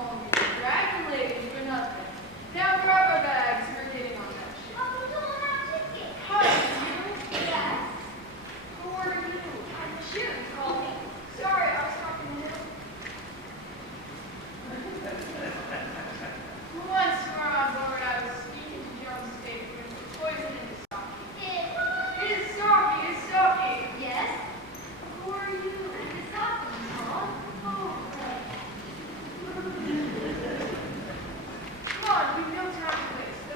all of you dragging ladies for nothing. Now grab our bags. We're getting on that ship. Oh, we don't have tickets. Hi, you. Yes. Who are you? I'm the shoes calling. Sorry, I was talking to you. Once we were on board, I was speaking to Jones State when he poisoned his sake. His sake. Yes. Who are you? I'm the stocking, Mom. Oh, right. Come on, we've no time to waste.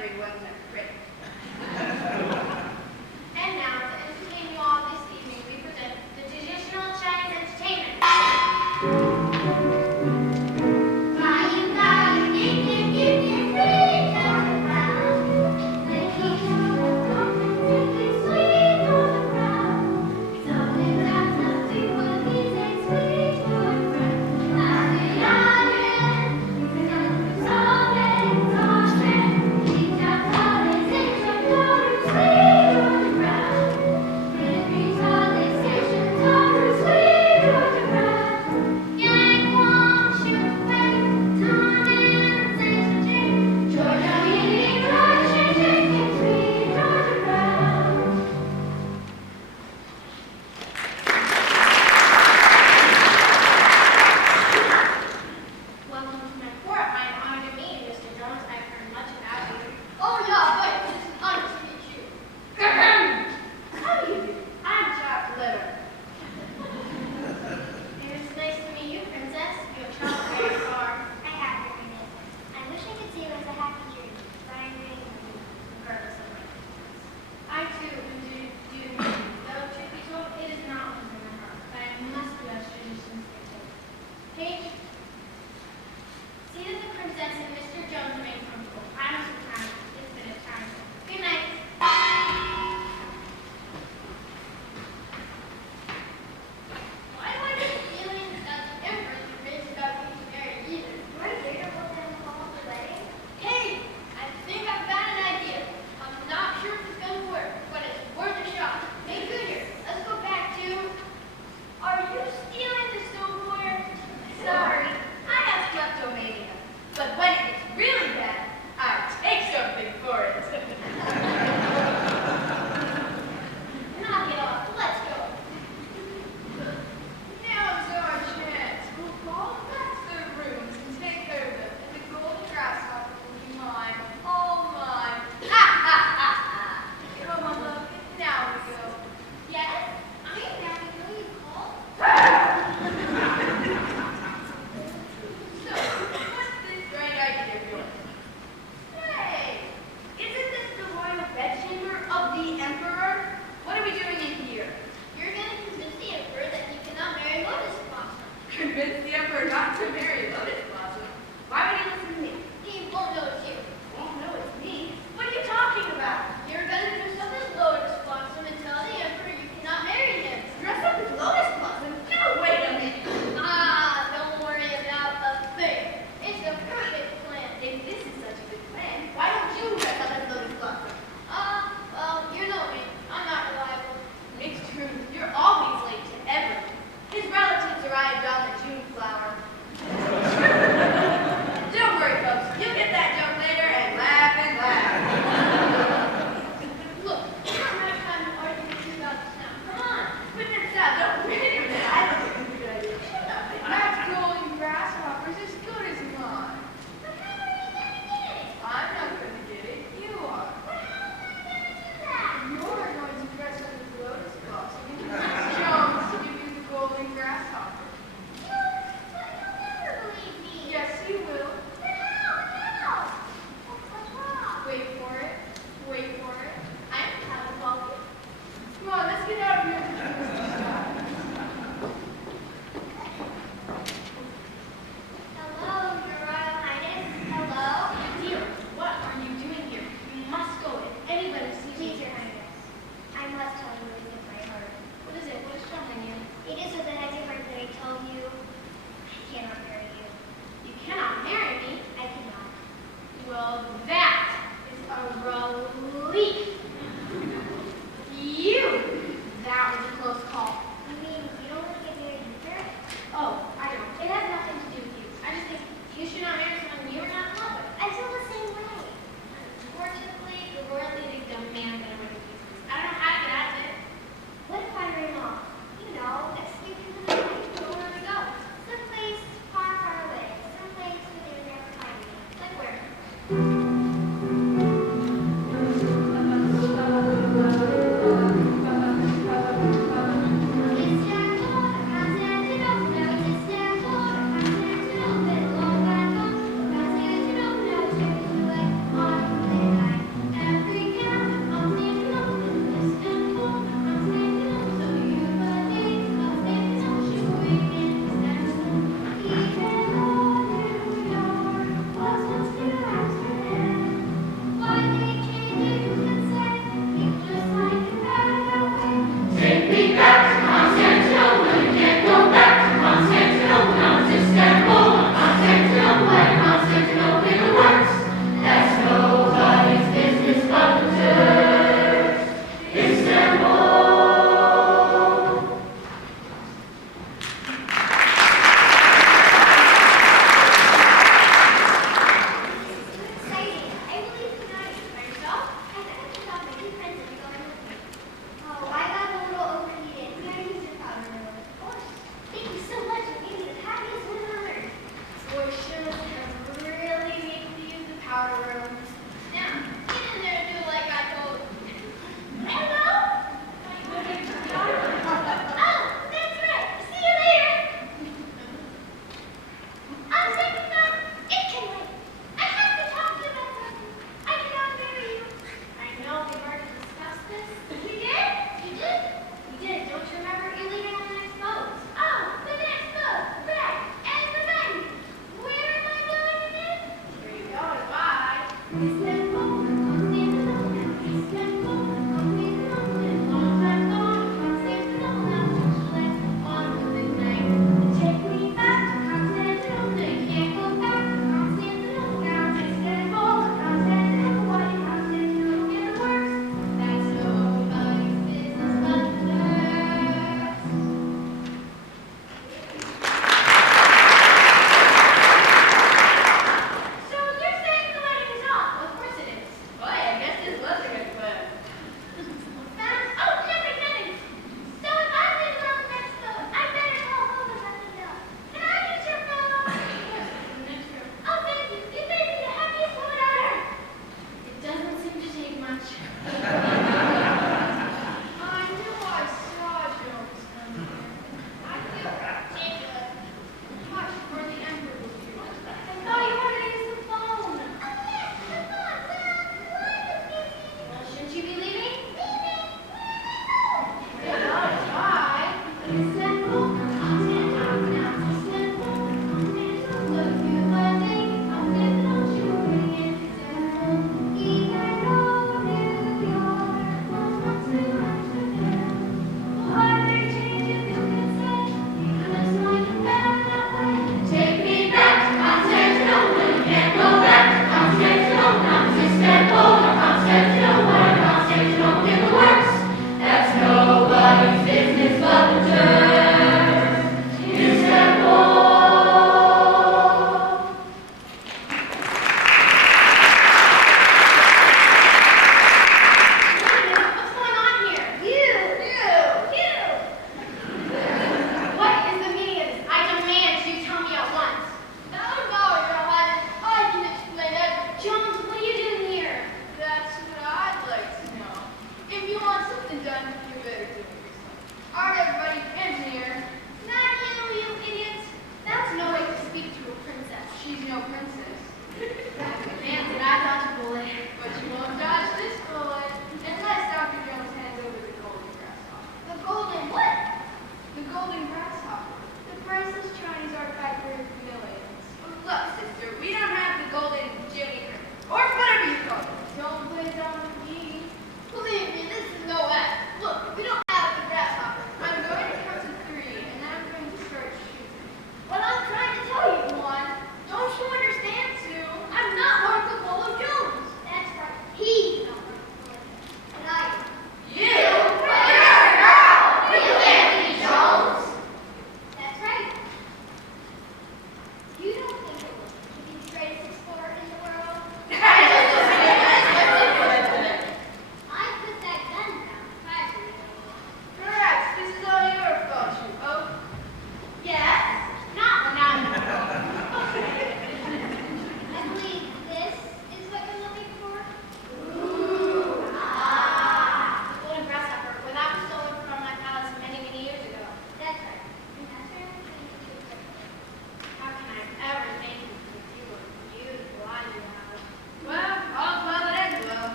angry wasn't it great? And now, to entertain you all this evening, we present the traditional Chinese entertainment. Thank you.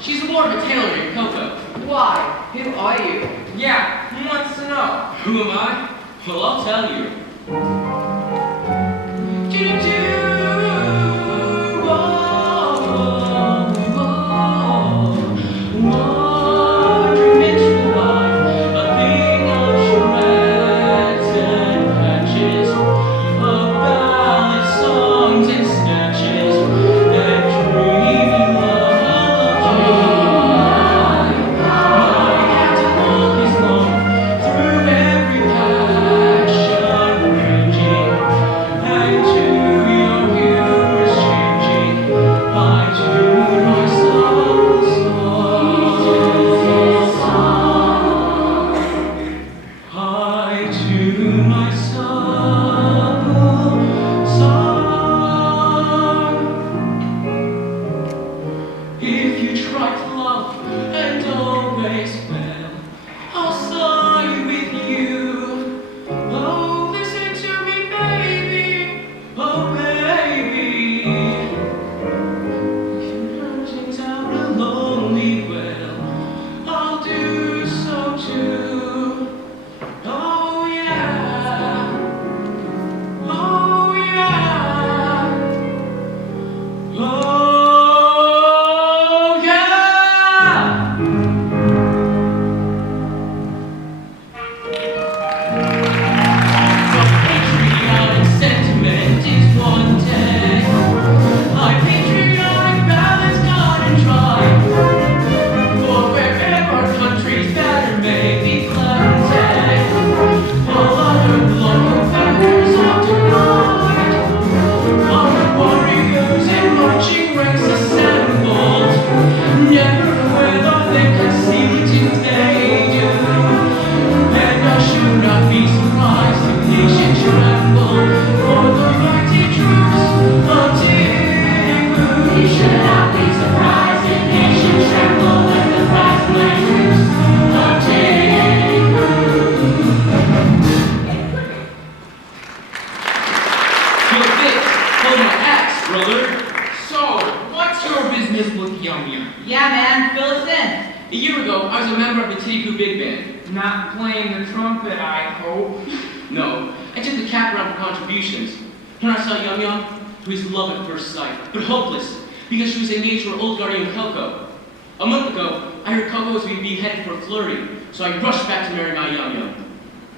She's more of a tailor than Coco. Why? Who are you? Yeah, who wants to know? Who am I? Well, I'll tell you. Not playing the trumpet, I hope. No, I took the cap around for contributions. When I saw Yum Yum, who is love at first sight, but hopeless, because she was engaged to her old guardian Coco. A month ago, I heard Coco was being beheaded for a flirting, so I rushed back to marry my Yum Yum.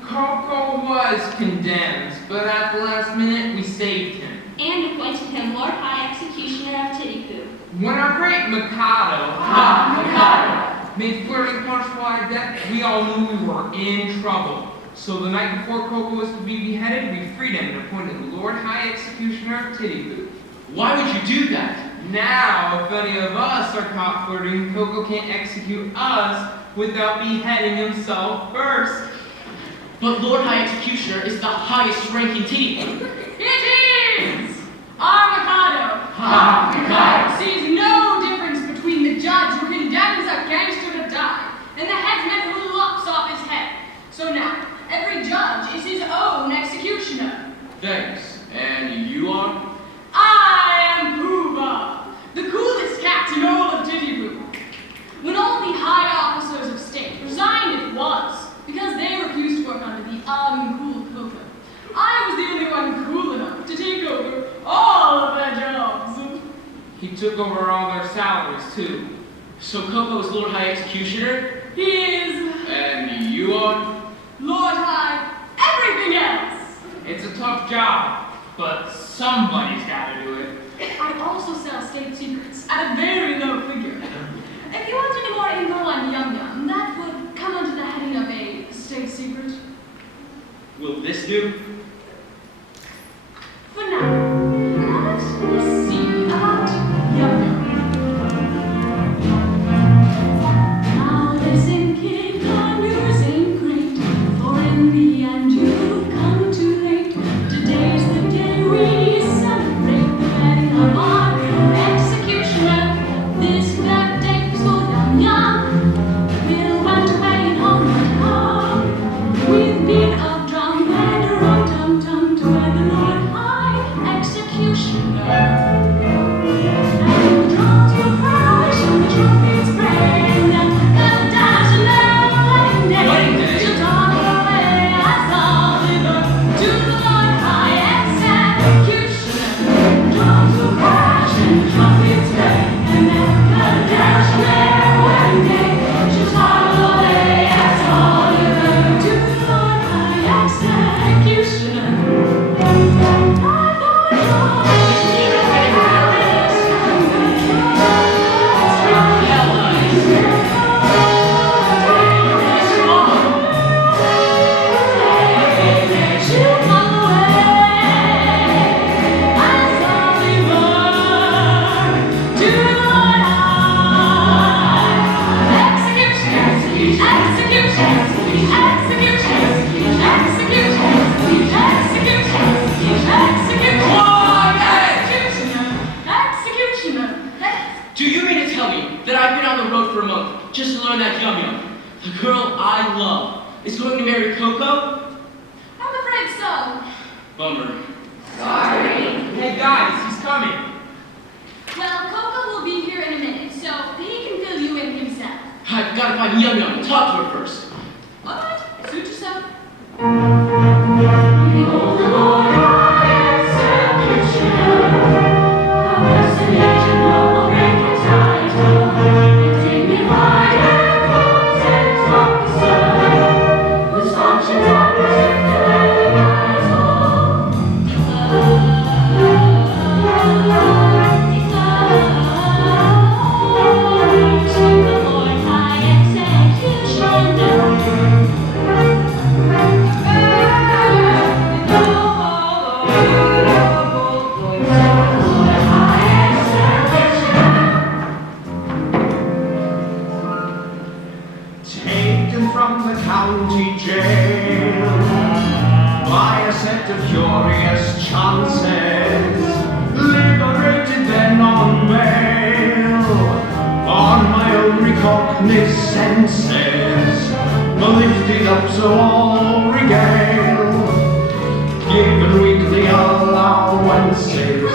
Coco was condemned, but at the last minute, we saved him. And appointed him Lord High Executioner of Titty-Poo. When our great Mikado, made flirting punishable by death, we all knew we were in trouble. So the night before Coco was to be beheaded, we freed him and appointed the Lord High Executioner of Titty-Poo. Why would you do that? Now, if any of us are caught flirting, Coco can't execute us without beheading himself first. But Lord High Executioner is the highest ranking Titty-Poo. It is! Our Mikado sees no difference between the judge who condemns a gangster to die and the headsman who lops off his head. So now, every judge is his own executioner. Thanks. And you are? I am Pooh-Bah, the coolest cat in all of Titty-Poo. When all the high officers of state resigned, it was because they refused to work under the uncool Coco. I was the only one cool enough to take over all of their jobs. He took over all their salaries, too. So Coco is Lord High Executioner? He is And you are? Lord High everything else. It's a tough job, but somebody's got to do it. I also sell state secrets at a very low figure. If you want any more info on Yum Yum, that would come under the heading of a state secret. Will this do? For now, let me see about Yum Yum. Now for a month just to learn that yum-yum. The girl I love is going to marry Coco? I'm afraid so. Bummer. Sorry. Hey guys, he's coming. Well, Coco will be here in a minute, so he can fill you in himself. I've got to find Yum-Yum and talk to her first. All right, suit yourself. Taken from the county jail by a set of curious chances, liberated then on bail, on my own recognizances, lifted up so all regale, given weekly allowances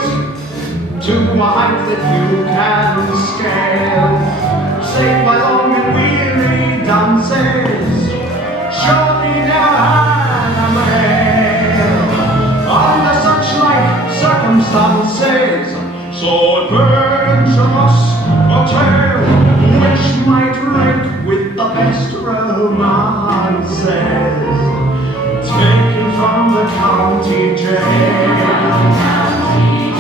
to a height that you can scale. Save by long and weary dances, surely never had a male under such like circumstances. So adventure us a tale which might rank with the best romances, taken from the county jail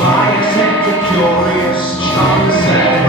by a set of curious chances.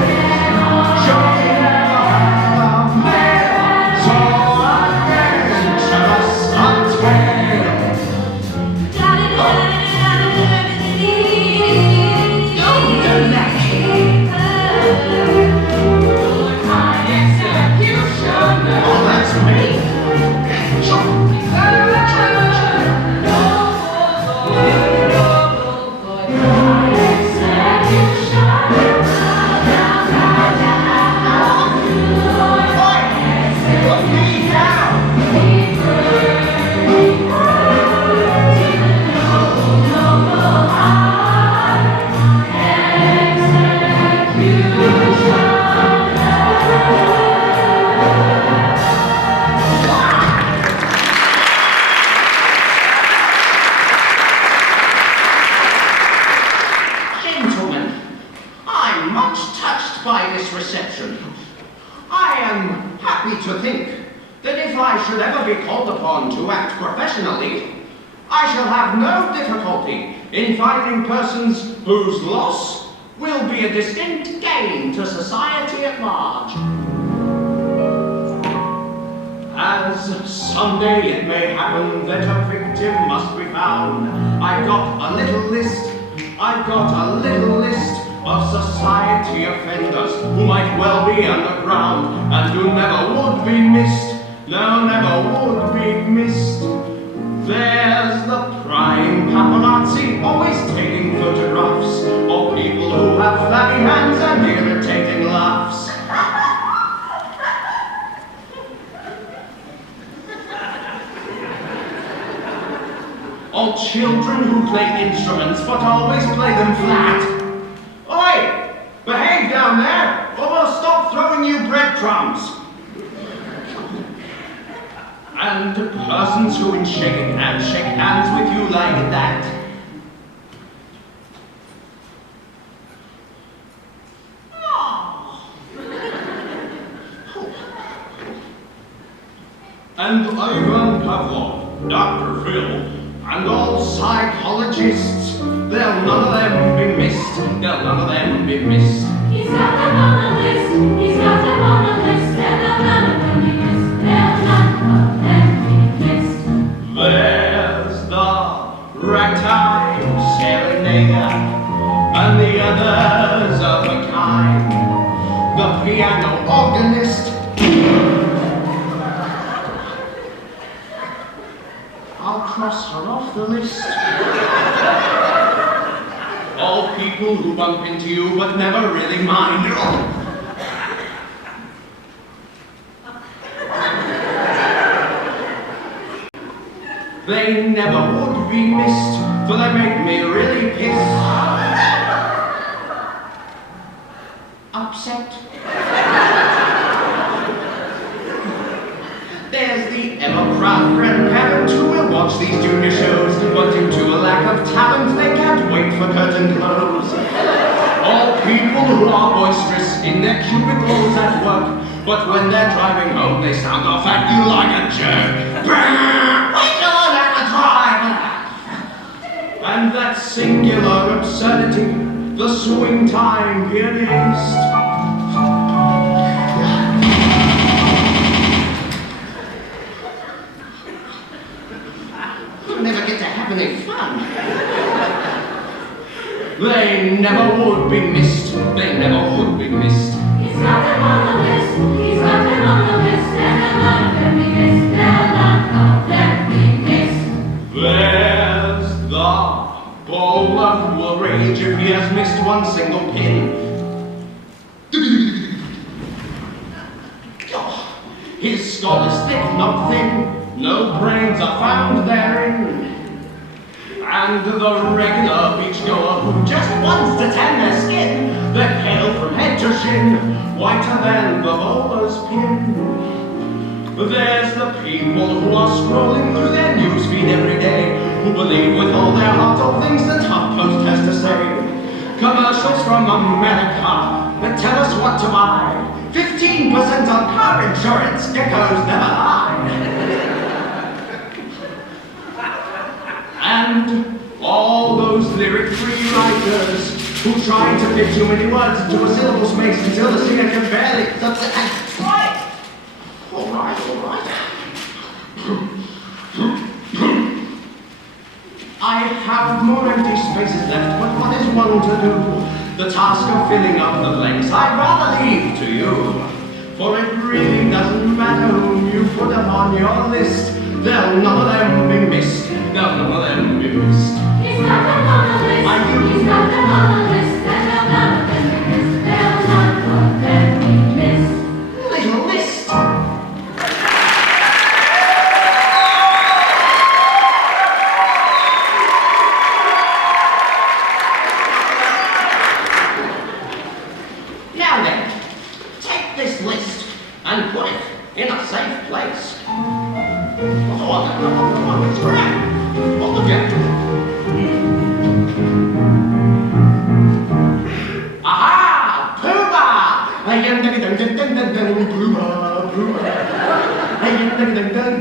To think that if I should ever be called upon to act professionally, I shall have no difficulty in finding persons whose loss will be a distinct gain to society at large. As someday it may happen that a victim must be found, I've got a little list of society offenders who might well be underground and who never would be missed. No, never would be missed. There's the prime paparazzi, always taking photographs of people who have flabby hands and irritating laughs. Or children who play instruments but always play them flat. Oi! Behave down there, or we'll stop throwing you breadcrumbs. And persons who in shaking hands shake hands with you like that. And Ivan Pavlov, Dr. Phil, and all psychologists, they'll none of them be missed. They'll none of them be missed. He's got them on the list. He's got them on the list. And they'll none of them be missed. They'll none of them be missed. There's the ragtime serenader, and the others of a kind. The piano organist. I'll cross her off the list. All people who bump into you but never really mind. They never would be missed, for they make me really pissed. Upset. There's the ever-proud grandparent who will watch these junior shows, but due to a lack of talent, they can't wait for curtain close. All people who are boisterous in their cubicles at work, but when they're driving home, they sound off at you like a jerk. Wait till I let the drive! And that singular absurdity, the swing time pianist. Never get to have any fun. They never would be missed. They never would be missed. He's got them on the list. He's got them on the list. And none of them be missed. None of them be missed. There's the bowler who will rage if he has missed one single pin. His skull is thick, not thin. No brains are found therein. And the regular beachgoer who just wants to tan their skin, they're pale from head to shin, whiter than the bowler's pin. There's the people who are scrolling through their newsfeed every day, who believe with all their heart all things the top post has to say. Commercials from America that tell us what to buy. 15% on car insurance, geckos never lie. And all those lyric-free writers who try to fit too many words into a syllable space until the singer can barely... Try it! All right. I have more empty spaces left, but what is one to do? The task of filling up the blanks I'd rather leave to you. For it really doesn't matter whom you put upon your list. They'll none of them be missed. They'll none of them be missed. He's got them on the list. I do. He's got them on the list. And none of them be missed. None of them be missed. Little list. Now then, take this list and put it in a safe place. Oh, it's crap. Oh, look at it. Aha! Pooh-Bah!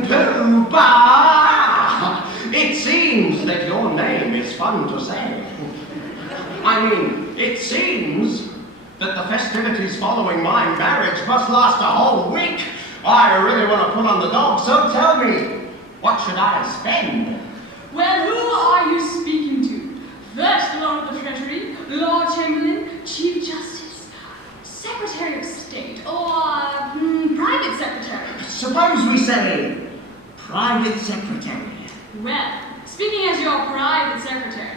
Pooh-Bah! It seems that your name is fun to say. I mean, it seems that the festivities following my marriage must last a whole week. I really want to put on the dog, so tell me, what should I spend? Well, who are you speaking to? First Lord of the Treasury, Lord Chamberlain, Chief Justice, Secretary of State, or Private Secretary? Suppose we say private secretary. Well, speaking as your private secretary,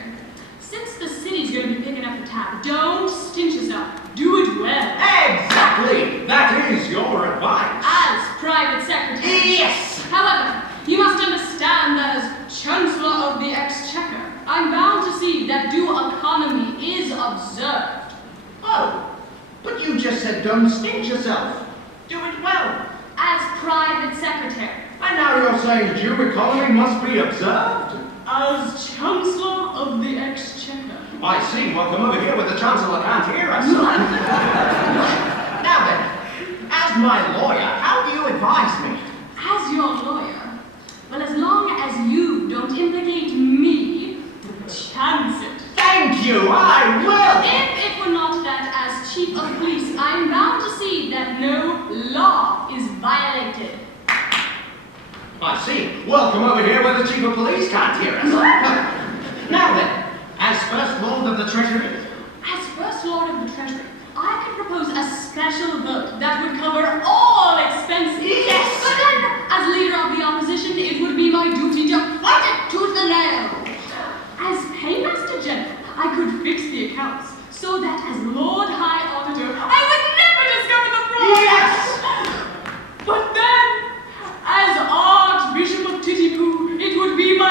since the city's going to be picking up the tab, don't stint yourself. Do it well. Exactly! That is your advice. As private secretary. Yes! However, you must understand that as Chancellor of the Exchequer, I'm bound to see that due economy is observed. Oh, but you just said don't stint yourself. Do it well. As private secretary. And now you're saying due economy must be observed? As Chancellor of the Exchequer. I see. Well, come over here where the Chancellor can't hear us. Now then, as my lawyer, how do you advise me? As your lawyer, well, as long as you don't implicate me, chance it. Thank you, I will! If it were not that as Chief of Police, I'm bound to see that no law is violated. I see. Well, come over here where the Chief of Police can't hear us. Now then, as First Lord of the Treasury, As First Lord of the Treasury, I could propose a special vote that would cover all expenses. Yes! But then, as leader of the opposition, it would be my duty to fight it tooth and nail. As Paymaster General, I could fix the accounts so that as Lord High Auditor, I would never discover the fraud. Yes! But then, as Archbishop of Titipu, it would be my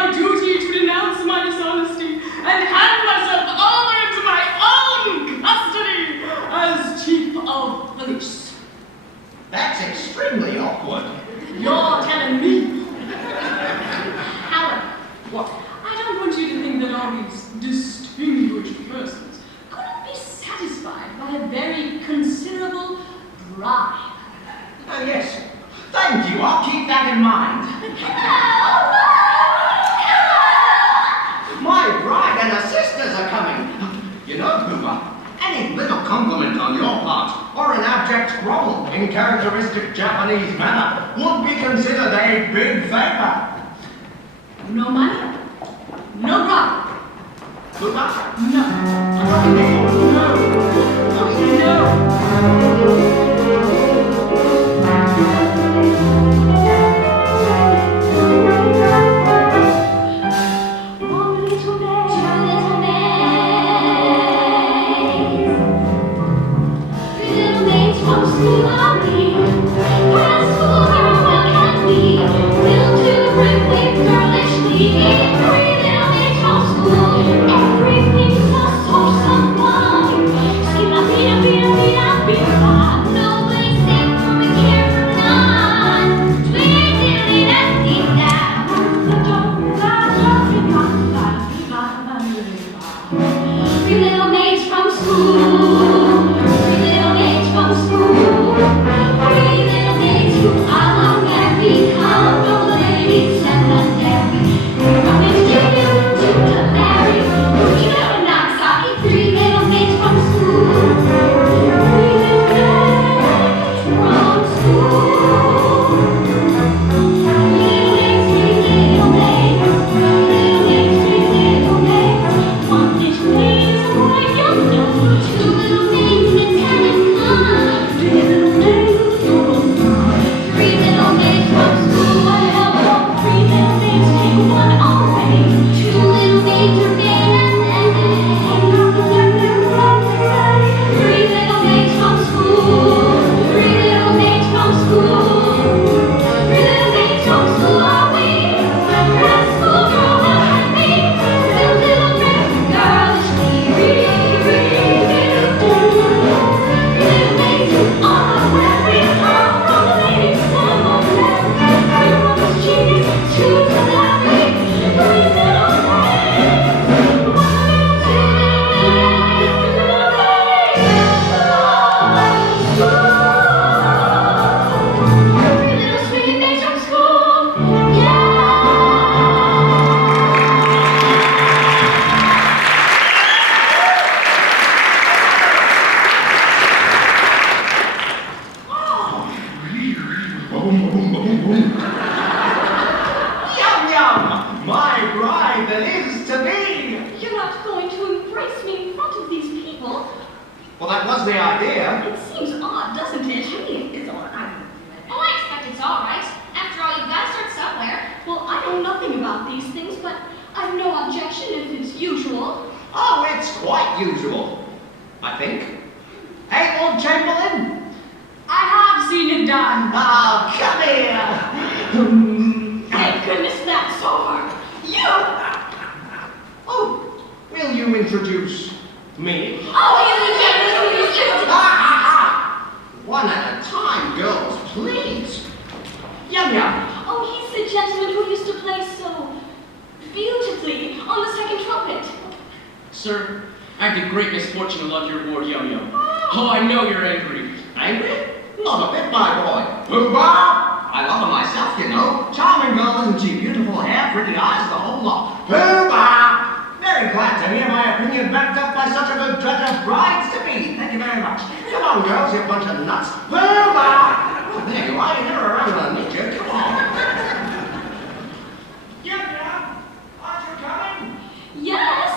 Yes, extremely awkward. You're telling me. Alan, What? I don't want you to think that all these distinguished persons couldn't be satisfied by a very considerable bribe. Yes. Thank you. I'll keep that in mind. My bride and her sisters are coming. You know, Poopa, any little compliment on your part, or an abject grovel in characteristic Japanese manner, would be considered a big favor. No money, no bribe. Poopa? No. One little maid, two little maids. Three little maids from school are we. For a schoolgirl, what can we? We'll do the brick with girlish glee. Three little maids from school, everything's a source of fun. Skip-a-beat-a-beat-a-beat-a-beat-a. Nobody's safe from a care from none. Twiddly-da-dee-da. Three little maids from school, three little maids from school, three little maids who are married, come from the ladies seminary. From Institute to marry, Mikado and Nagasaki, three little maids from school, three little maids from school. Little maids, little maids, little maids. One little maid is a boy young, two little maids in a tennis three little maids three little maids from school, one help, three little maids take one away. Two little maids remain three little maids from school, three little maids from school, three little maids from school are we. For a schoolgirl, what can be? Still little maids, girlish glee. Little maids who are wearing come from the ladies' seminary. Three women's genius, two to marry. Three little maids, one little maid, two little maids from school. Three little sweet maids from school, yeah. Boom, boom, boom, boom. Yum, yum! My bride that is to be! You're not going to embrace me in front of these people. Well, that was the idea. It seems odd, doesn't it? I mean, it's odd. Oh, I expect it's all right. After all, you've got to start somewhere. Well, I know nothing about these things, but I've no objection if it's usual. Oh, it's quite usual, I think. Hey, Lord Chamberlain? I have seen it done. Ah, come here! Thank goodness that's over. Oh, will you introduce me? Oh, you gentlemen, One at a time, girls, please. Yum yum. Oh, he's the gentleman who used to play so beautifully on the second trumpet. Sir, I have the great misfortune to love your ward, Yum Yum. Oh, I know you're angry. Angry? Not a bit, my boy. Hoo-bah! I love her myself, you know. Charming girl, isn't she? Beautiful hair, pretty eyes, the whole lot. Hoo-bah! Very glad to hear my opinion backed up by such a good judge of brides to be. Thank you very much. Come on, girls, you bunch of nuts. Hoo-bah! Oh, there you are. You're never around when I need you. Come on. Yum yum. Aren't you coming? Yes.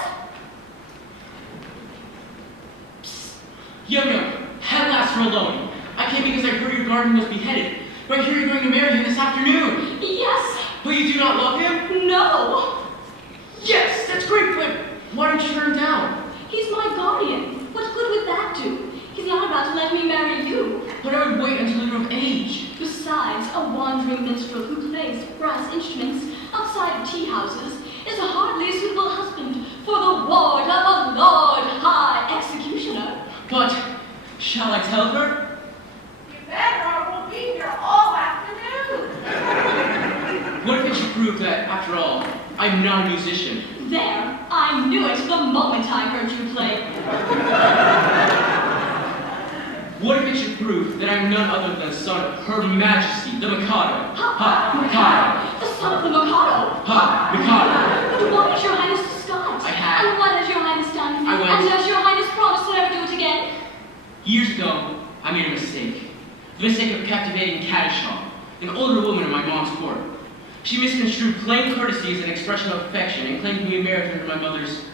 Yum Yum, at last we're alone. I came because I heard your guardian was beheaded. But I hear you're going to marry him this afternoon. Yes. But you do not love him? No. Yes, that's great, but why don't you turn him down? He's my guardian. What good would that do? He's not about to let me marry you. But I would wait until you're of age. Besides, a wandering minstrel who plays brass instruments outside of tea houses is hardly a suitable husband for the ward of a Lord High Executioner. But shall I tell her? You better, or we'll be prove that, after all, I'm not a musician. There, I knew it the moment I heard you play. What if it should prove that I'm none other than the son of Her Majesty, the Mikado? Mikado. The son of the Mikado. Mikado. But what has your Highness disguised? I have. And what has your Highness done? I went. And does your Highness promise to never do it again? Years ago, I made a mistake. The mistake of captivating Kadisha, an older woman in my mom's court. She misconstrued plain courtesy as an expression of affection and claimed me married her to my mother's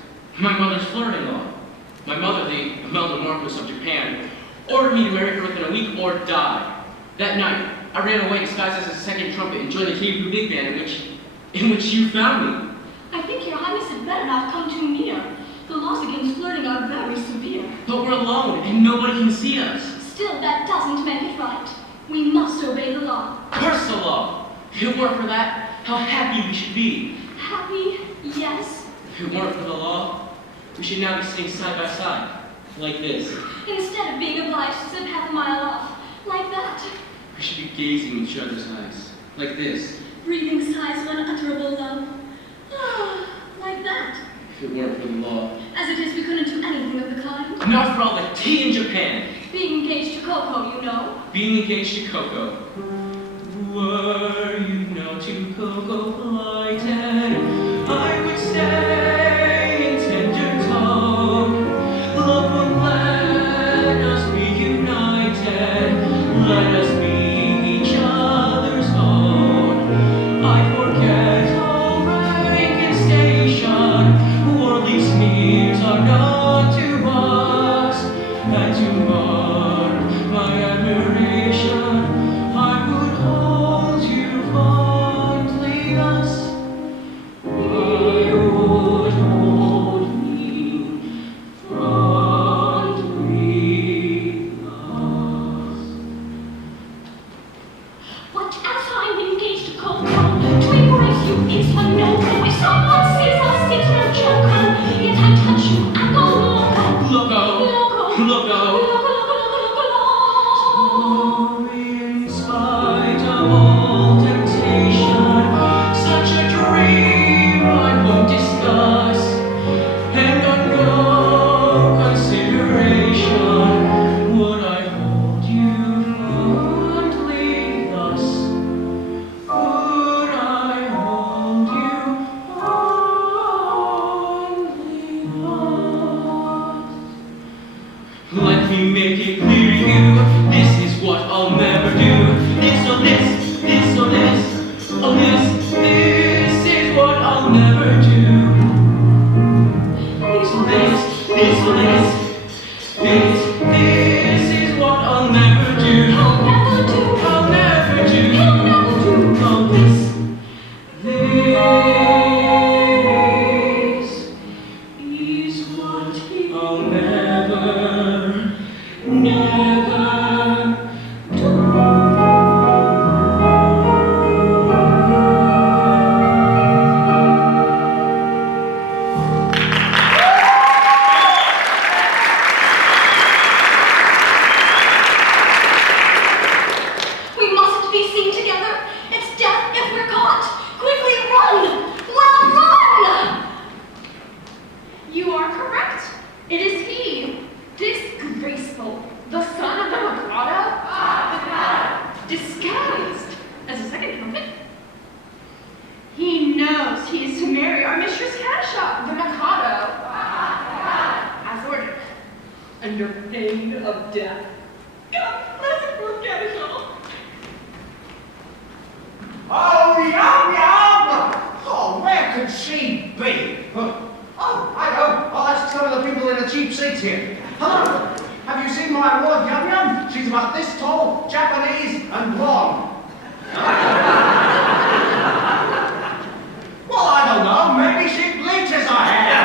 flirt-in-law. My mother, the Imelda Marcos of Japan, ordered me to marry her within a week or die. That night, I ran away disguised as a second trumpet and joined the Hebrew big band in which you found me. I think your Highness had better not come too near. The laws against flirting are very severe. But we're alone and nobody can see us. Still, that doesn't make it right. We must obey the law. Curse the law. If it weren't for that, how happy we should be. Happy, yes. If it weren't for the law, we should now be sitting side by side, like this. Instead of being obliged to sit half a mile off, like that. We should be gazing in each other's eyes, like this. Breathing sighs of unutterable love. Like that. If it weren't for the law. As it is, we couldn't do anything of the kind. Not for all the tea in Japan. Being engaged to Coco, you know. Being engaged to Coco. Were you not to Coco plighted, I would stay in tender talk. Love would let us be united. Let us be each other's own. I forget all rank and station. Worldly sneers are not to us. And to mark my admiration, I would hold you fondly thus. I would hold you fondly thus. What as I'm engaged to Coco, to embrace you is a no-go. If someone sees us, it's no joke. Yet I touch you, I go loco. Loco, Loco. loco. Loco. In spite of all temptation, such a dream I won't discuss, and on no consideration would I hold you fondly thus. Would I hold you fondly thus? Let me make it clear to you, this is what I'll never do. This or this, this or this, or this is what I'll never do. This or this is what I'll never do. I'll never do. I'll never do. I'll never do. Oh, this is what I'll never, never We mustn't be seen together. It's death if we're caught. Quickly run! Well, run! You are correct. It is he, disgraceful, the son of the Mikado, disguised as a second trumpet. He knows he is to marry our mistress Kadisha, the Mikado, as ordered, under pain of death. God bless it for Kadisha. Oh, yum, yum! Oh, where could she be? Oh, I know. I'll ask some of the people in the cheap seats here. Hello. Have you seen my ward, Yum Yum? She's about this tall, Japanese, and blonde. Well, I don't know. Maybe she bleaches her hair.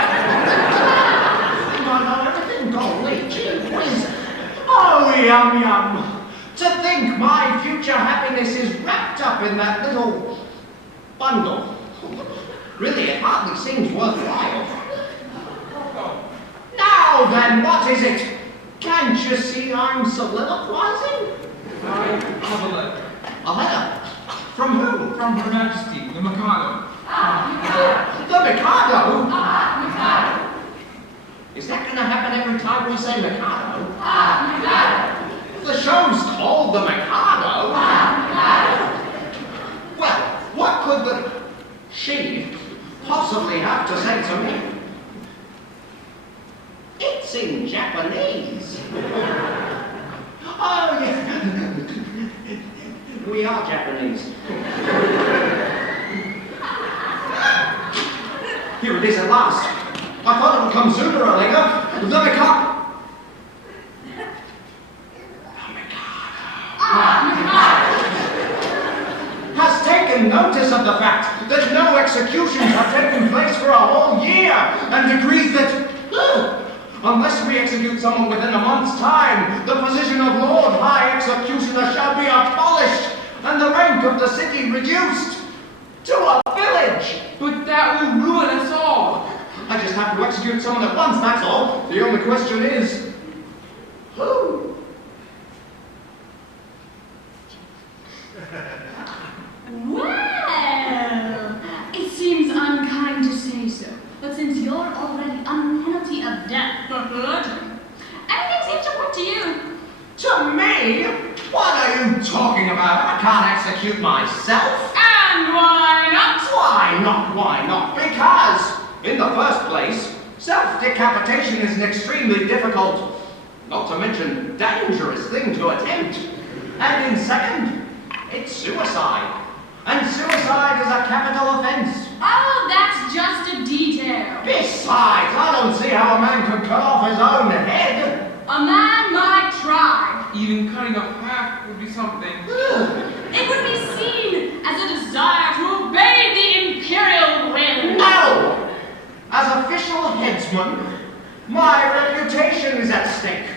No, everything don't bleach. Whiz. Oh, Yum Yum. To think my future happiness is wrapped up in that little bundle. Really, it hardly seems worthwhile. Now then, what is it? Can't you see I'm soliloquizing? I have a letter. A letter? From who? from Her Majesty, the Mikado. The Mikado? Is that going to happen every time we say Mikado? The show's called the Mikado. Well, what could she possibly have to say to me? It's in Japanese. Oh, yeah. We are Japanese. Here it is at last. I thought it would come sooner or later. The Mikado. Has taken notice of the fact that no executions have taken place for a whole year, and decrees that, unless we execute someone within a month's time, the position of Lord High Executioner shall be abolished, and the rank of the city reduced to a village. But that will ruin us all. I just have to execute someone at once, that's all. The only question is, who? Well, it seems unkind to say so, but since you're already on penalty of death for flirting, everything seems to point to you. To me? What are you talking about? I can't execute myself. And why not? Why not? Why not? Because, in the first place, self-decapitation is an extremely difficult, not to mention dangerous thing to attempt. And in second, it's suicide. And suicide is a capital offense. Oh, that's just a detail. Besides, I don't see how a man could cut off his own head. A man might try. Even cutting off half would be something. It would be seen as a desire to obey the imperial will. No! As official headsman, my reputation is at stake.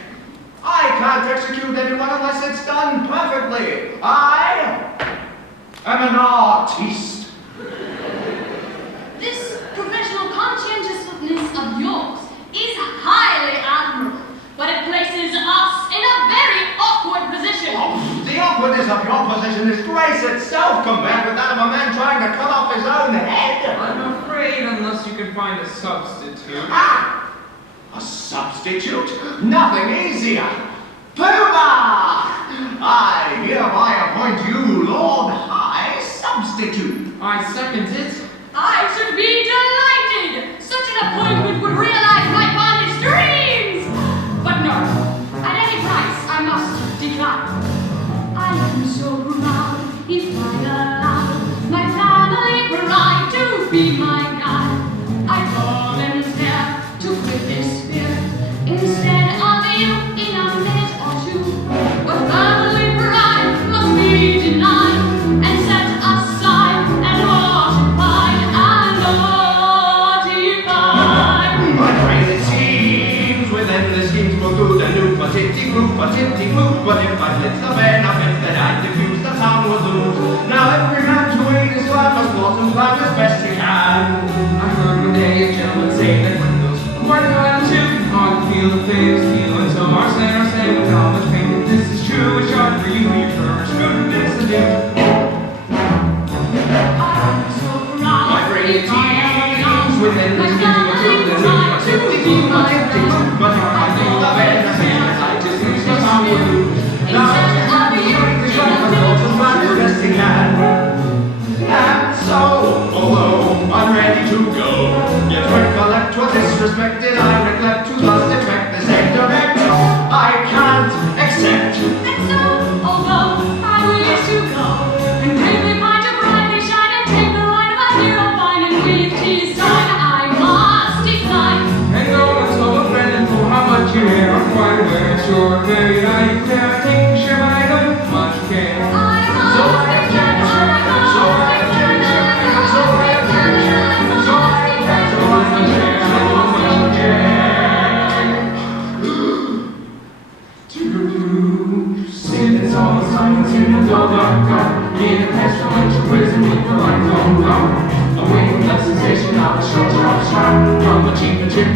I can't execute anyone unless it's done perfectly. I am an artiste. This professional conscientiousness of yours is highly admirable, but it places us in a very awkward position. Oh, the awkwardness of your position is grace itself compared with that of a man trying to cut off his own head. I'm afraid unless you can find a substitute. Ah! A substitute? Nothing easier. Puma! I hereby appoint you Lord High Substitute. I second it. I should be delighted. Such an appointment would realize my fondest dreams. But no, at any price, I must decline. I am so proud if I allow my family pride to be my guide. I volunteer to quit this sphere instead of you in a minute or two. But family pride must be denied and set aside and mortified and mortified. My brain it seems with endless schemes for good and new, but itty glue. But if I lit the vein of it that I diffuse, the sound would lose. Now every man to aid his love must blossom cloud as best he can. I heard one day a gentleman say that when those poor guys too can hardly feel the fate is feel, and so our sailors say with all much pain that this is true. It's hard for you, your first goodness to do. I'm so proud. My brain it seems with endless schemes for good and new, but itty glue. But if I lit the vein of it that I diffuse, the sound would lose. Now every man to aid his love must blossom cloud as best he can. And so, although I'm ready to go, yet recollect what disrespected I neglect to thus defect this indirect. I can't accept. And so, although I wish to go and bravely find a brightly shine and take the line of a hero fine and with his time, I must decline. And though I'm so offended for how much you hear, I'm quite aware it's your very life. There, take a share, but I don't much care. I must decline.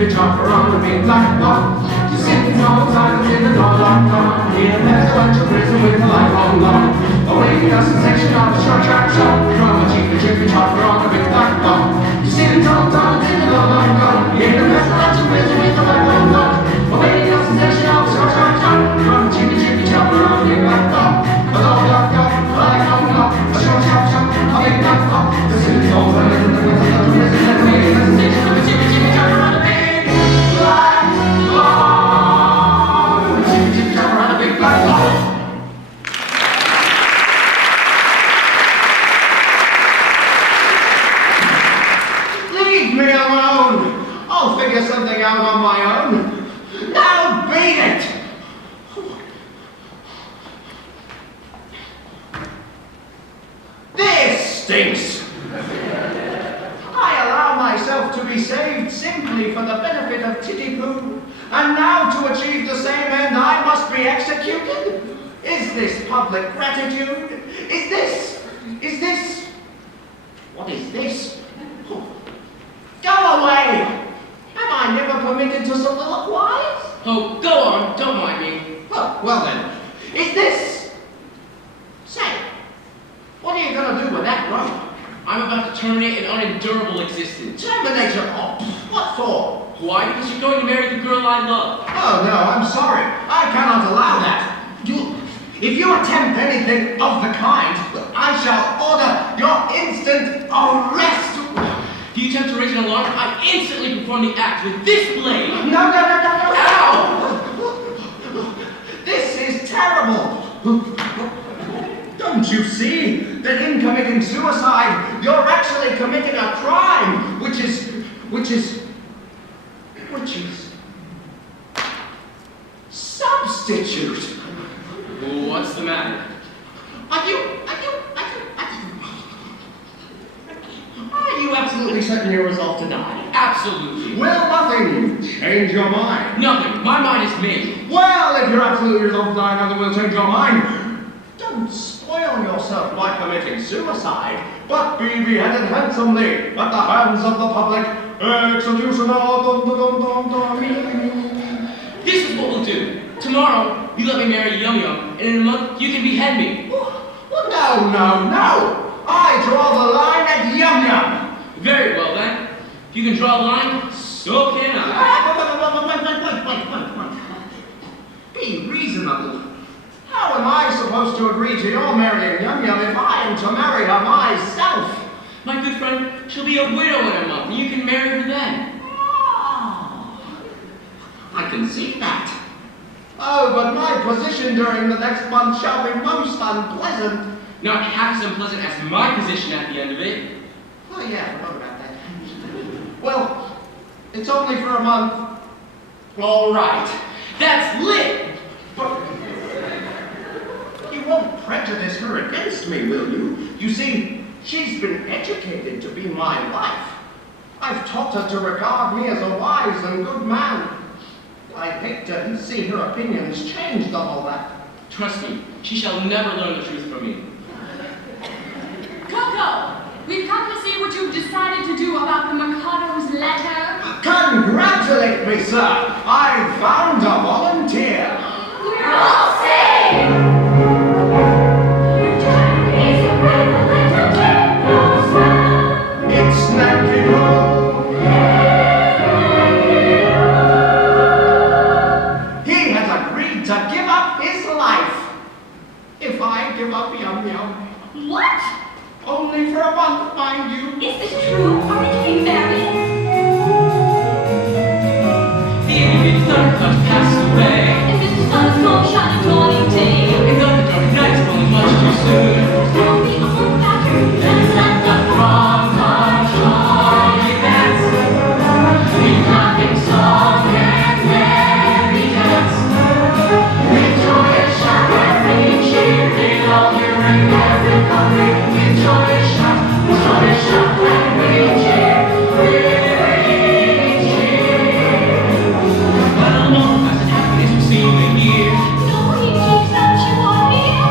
Bitch off around the main platform. You sit in all silence in the door.com. Here, there's a bunch of prison with a lifelong law. Awaiting a sensation of a short track show from a chippy chopper on the big black dog. You see the tom-toms in the long gun. Hear the best lots of rhythm with the black dog dog. Away goes the station of short, short, short. From the chippy chopper on the big black dog. A dog, dog, dog, a black dog, dog. A short, short, short, a big black dog. The city calls the rhythm, the rhythm, the rhythm, the rhythm, the station of the chippy chopper on the big black dog. The chippy chopper on the big black dog. Leave me alone! I'll figure something out on my own. Now beat it! This stinks! I allow myself to be saved simply for the benefit of Titty-Poo, and now to achieve the same end I must be executed? Is this public gratitude? Is this... What is this? Go away! Am I never permitted to soliloquize? Oh, go on, don't mind me. Well then, is this... Say, what are you gonna do with that rope? I'm about to terminate an unendurable existence. Terminate your op. What for? Why? Because you're going to marry the girl I love. Oh no, I'm sorry. I cannot allow that. If you attempt anything of the kind, I shall order your instant arrest. If you attempt to raise an alarm, I instantly perform the act with this blade. No. Ow! This is terrible. Don't you see that in committing suicide, you're actually committing a crime, which is substitute. What's the matter? Are you absolutely certain you're resolved to die? Absolutely. Will nothing change your mind? Nothing. My mind is made. Well, if you're absolutely resolved to die, nothing will change your mind. Don't spoil yourself by committing suicide, but be beheaded handsomely at the hands of the public executioner. This is what we'll do. Tomorrow, you let me marry Yum Yum, and in a month, you can behead me. No. I draw the line at Yum Yum. Very well, then. If you can draw a line, so can I. Wait. Be reasonable. How am I supposed to agree to your marrying Yum Yum if I am to marry her myself? My good friend, she'll be a widow in a month, and you can marry her then. I can see that. Oh, but my position during the next month shall be most unpleasant. Not half as unpleasant as my position at the end of it. Oh yeah, I forgot about that. Well, it's only for a month. All right. That's lit! But you won't prejudice her against me, will you? You see, she's been educated to be my wife. I've taught her to regard me as a wise and good man. I hate to see her opinions changed on all that. Trust me, she shall never learn the truth from me. Coco, we've come to see what you've decided to do about the Mikado's letter. Congratulate me, sir. I found a volunteer. We're all saved! It's Mikado. He has agreed to give up his life. If I give up Yum Yum. What? Only for a month, mind you. Is this true? Are we getting married? The itty-bitty thundercloud passed away. And Mr. Sun's cold, shining, dawning day. And though the dark night's falling much too soon, Tell me on back and let the from our jolly dance, we laughing song and merry dance. With joy and shout, every cheer, in all the ring, every coming. With joy and shout, every cheer, every cheer. But a long past the happiness we've seen in years. No, he thinks that you are here.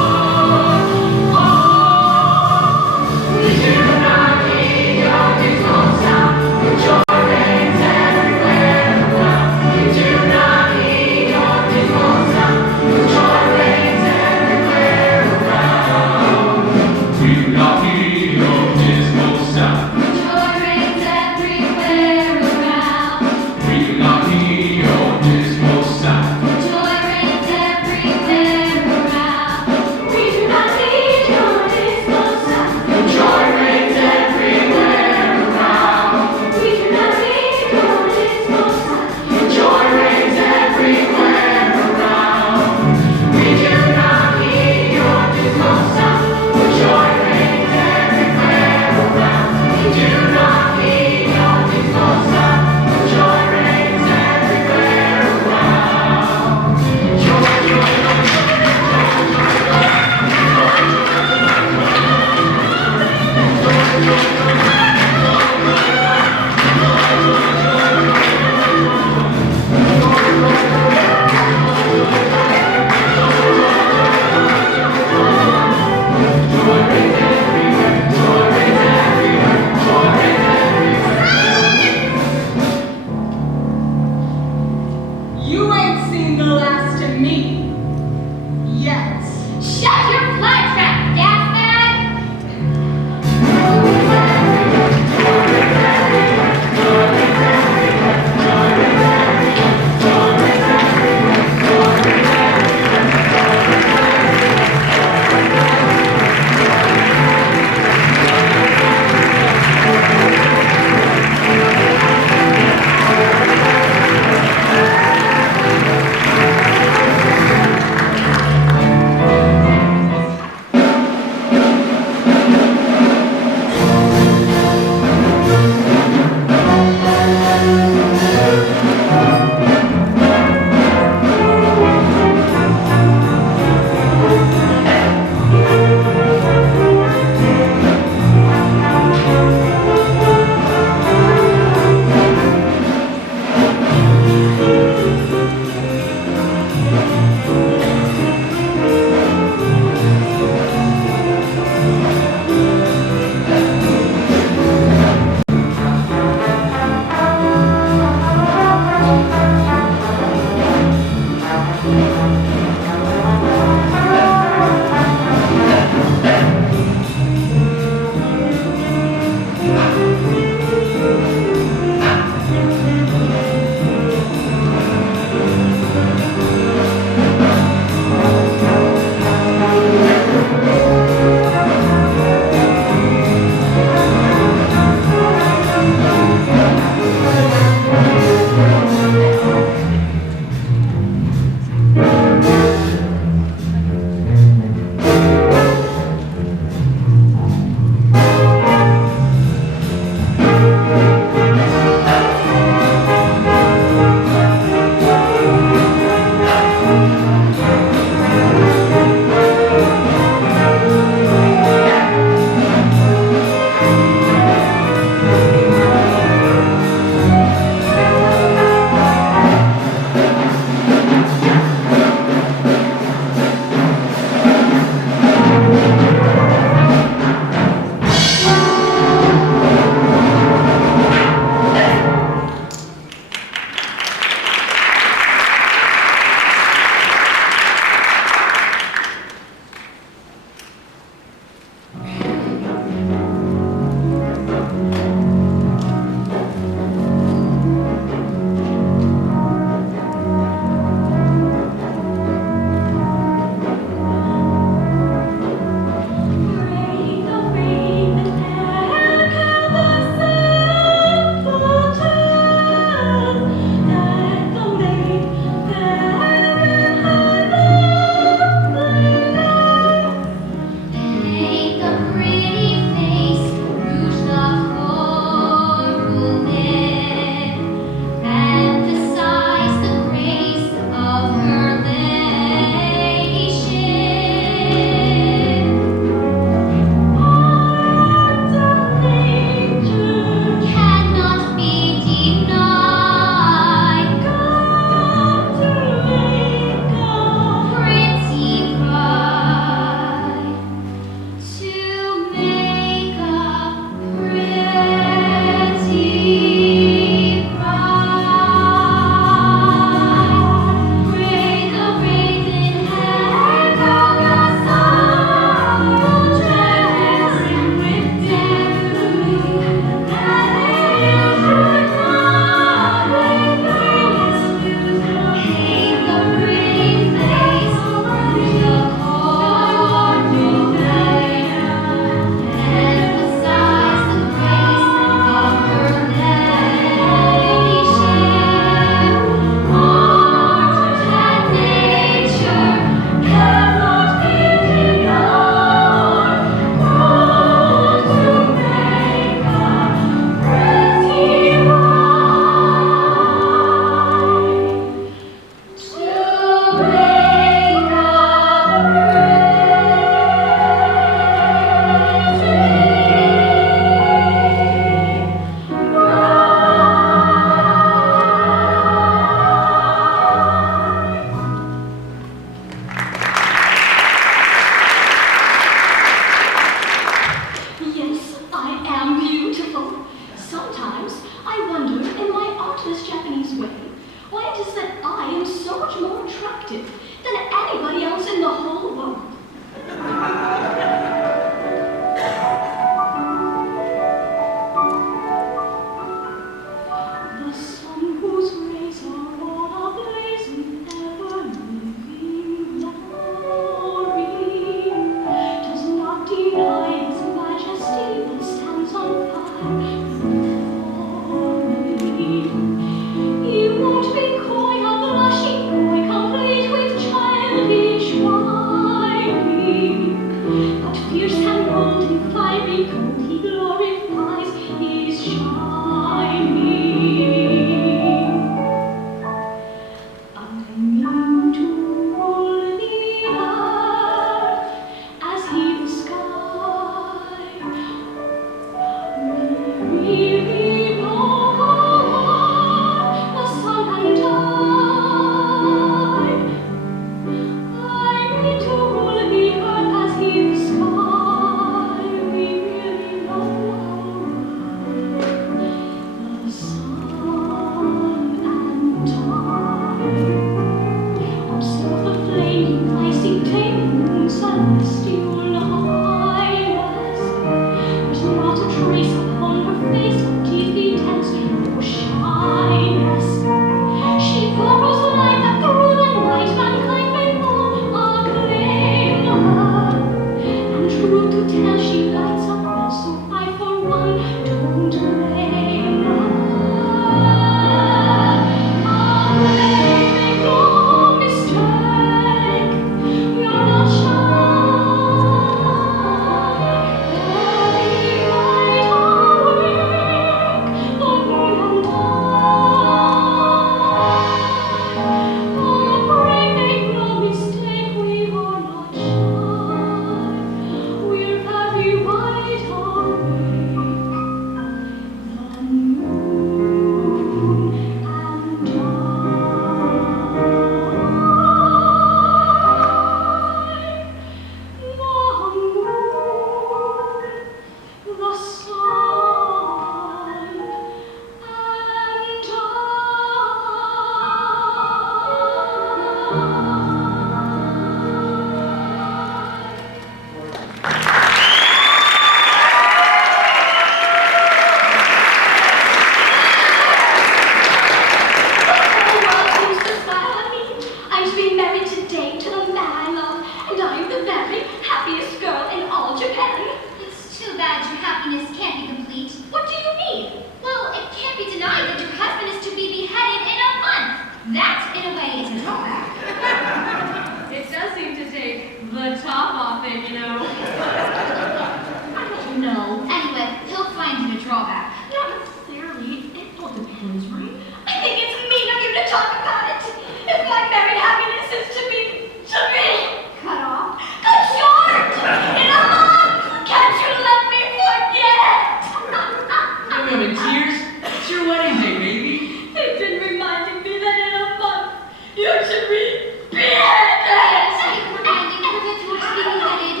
I'm in tears. It's your wedding day, baby. They've been reminding me that in a month you should be beheaded. Reminding her that you were beheaded.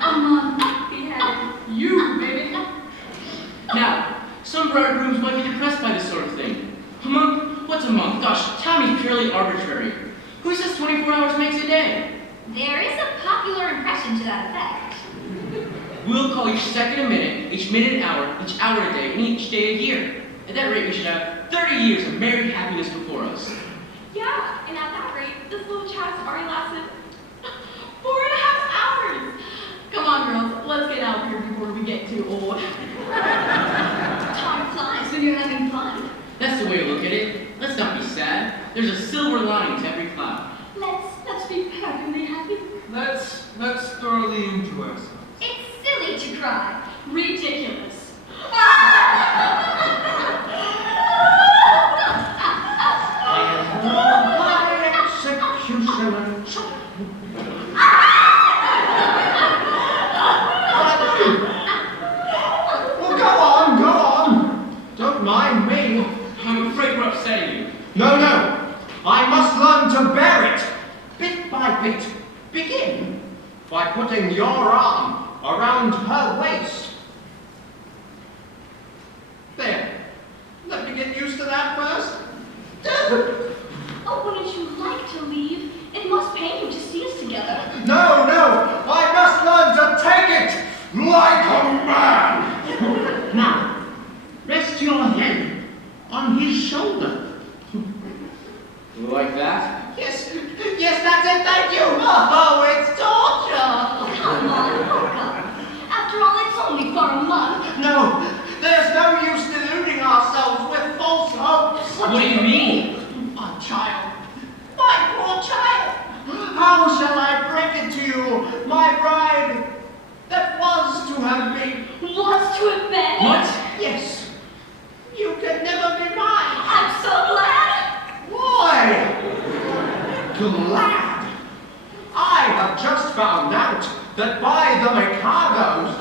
A month beheaded. You, baby. Now, some bridegrooms might be depressed by this sort of thing. A month? What's a month? Gosh, time is purely arbitrary. Who says 24 hours makes a day? There is a popular impression to that effect. We'll call each second a minute, each minute an hour, each hour a day, and each day a year. At that rate, we should have 30 years of married happiness before us. Yeah, and at that rate, this little chat's already lasted 4.5 hours. Come on, girls, let's get out of here before we get too old. Time flies when you're having fun. That's the way to look at it. Let's not be sad. There's a silver lining to every cloud. Let's be perfectly happy. Let's thoroughly enjoy ourselves. It's silly to cry. Ridiculous. Executioner. Well, go on. Don't mind me. I'm afraid we're upsetting you. No. I must learn to bear it. Bit by bit. Begin by putting your arm around her waist. There. Let me get used to that first. Oh, wouldn't you like to leave? It must pain you to see us together. No. I must learn to take it like a man. Now, rest your head on his shoulder. Like that? Yes, that's it. Thank you. Oh, it's torture. Come on, look up. After all, it's only for a month. No, there's no use deluding ourselves with false hopes. What do you mean? My child. My poor child. How shall I break it to you, my bride that was to have been? Was to have been. What? Yes, you can never be mine. I'm so glad. Why? Glad. I have just found out that by the Mikado's,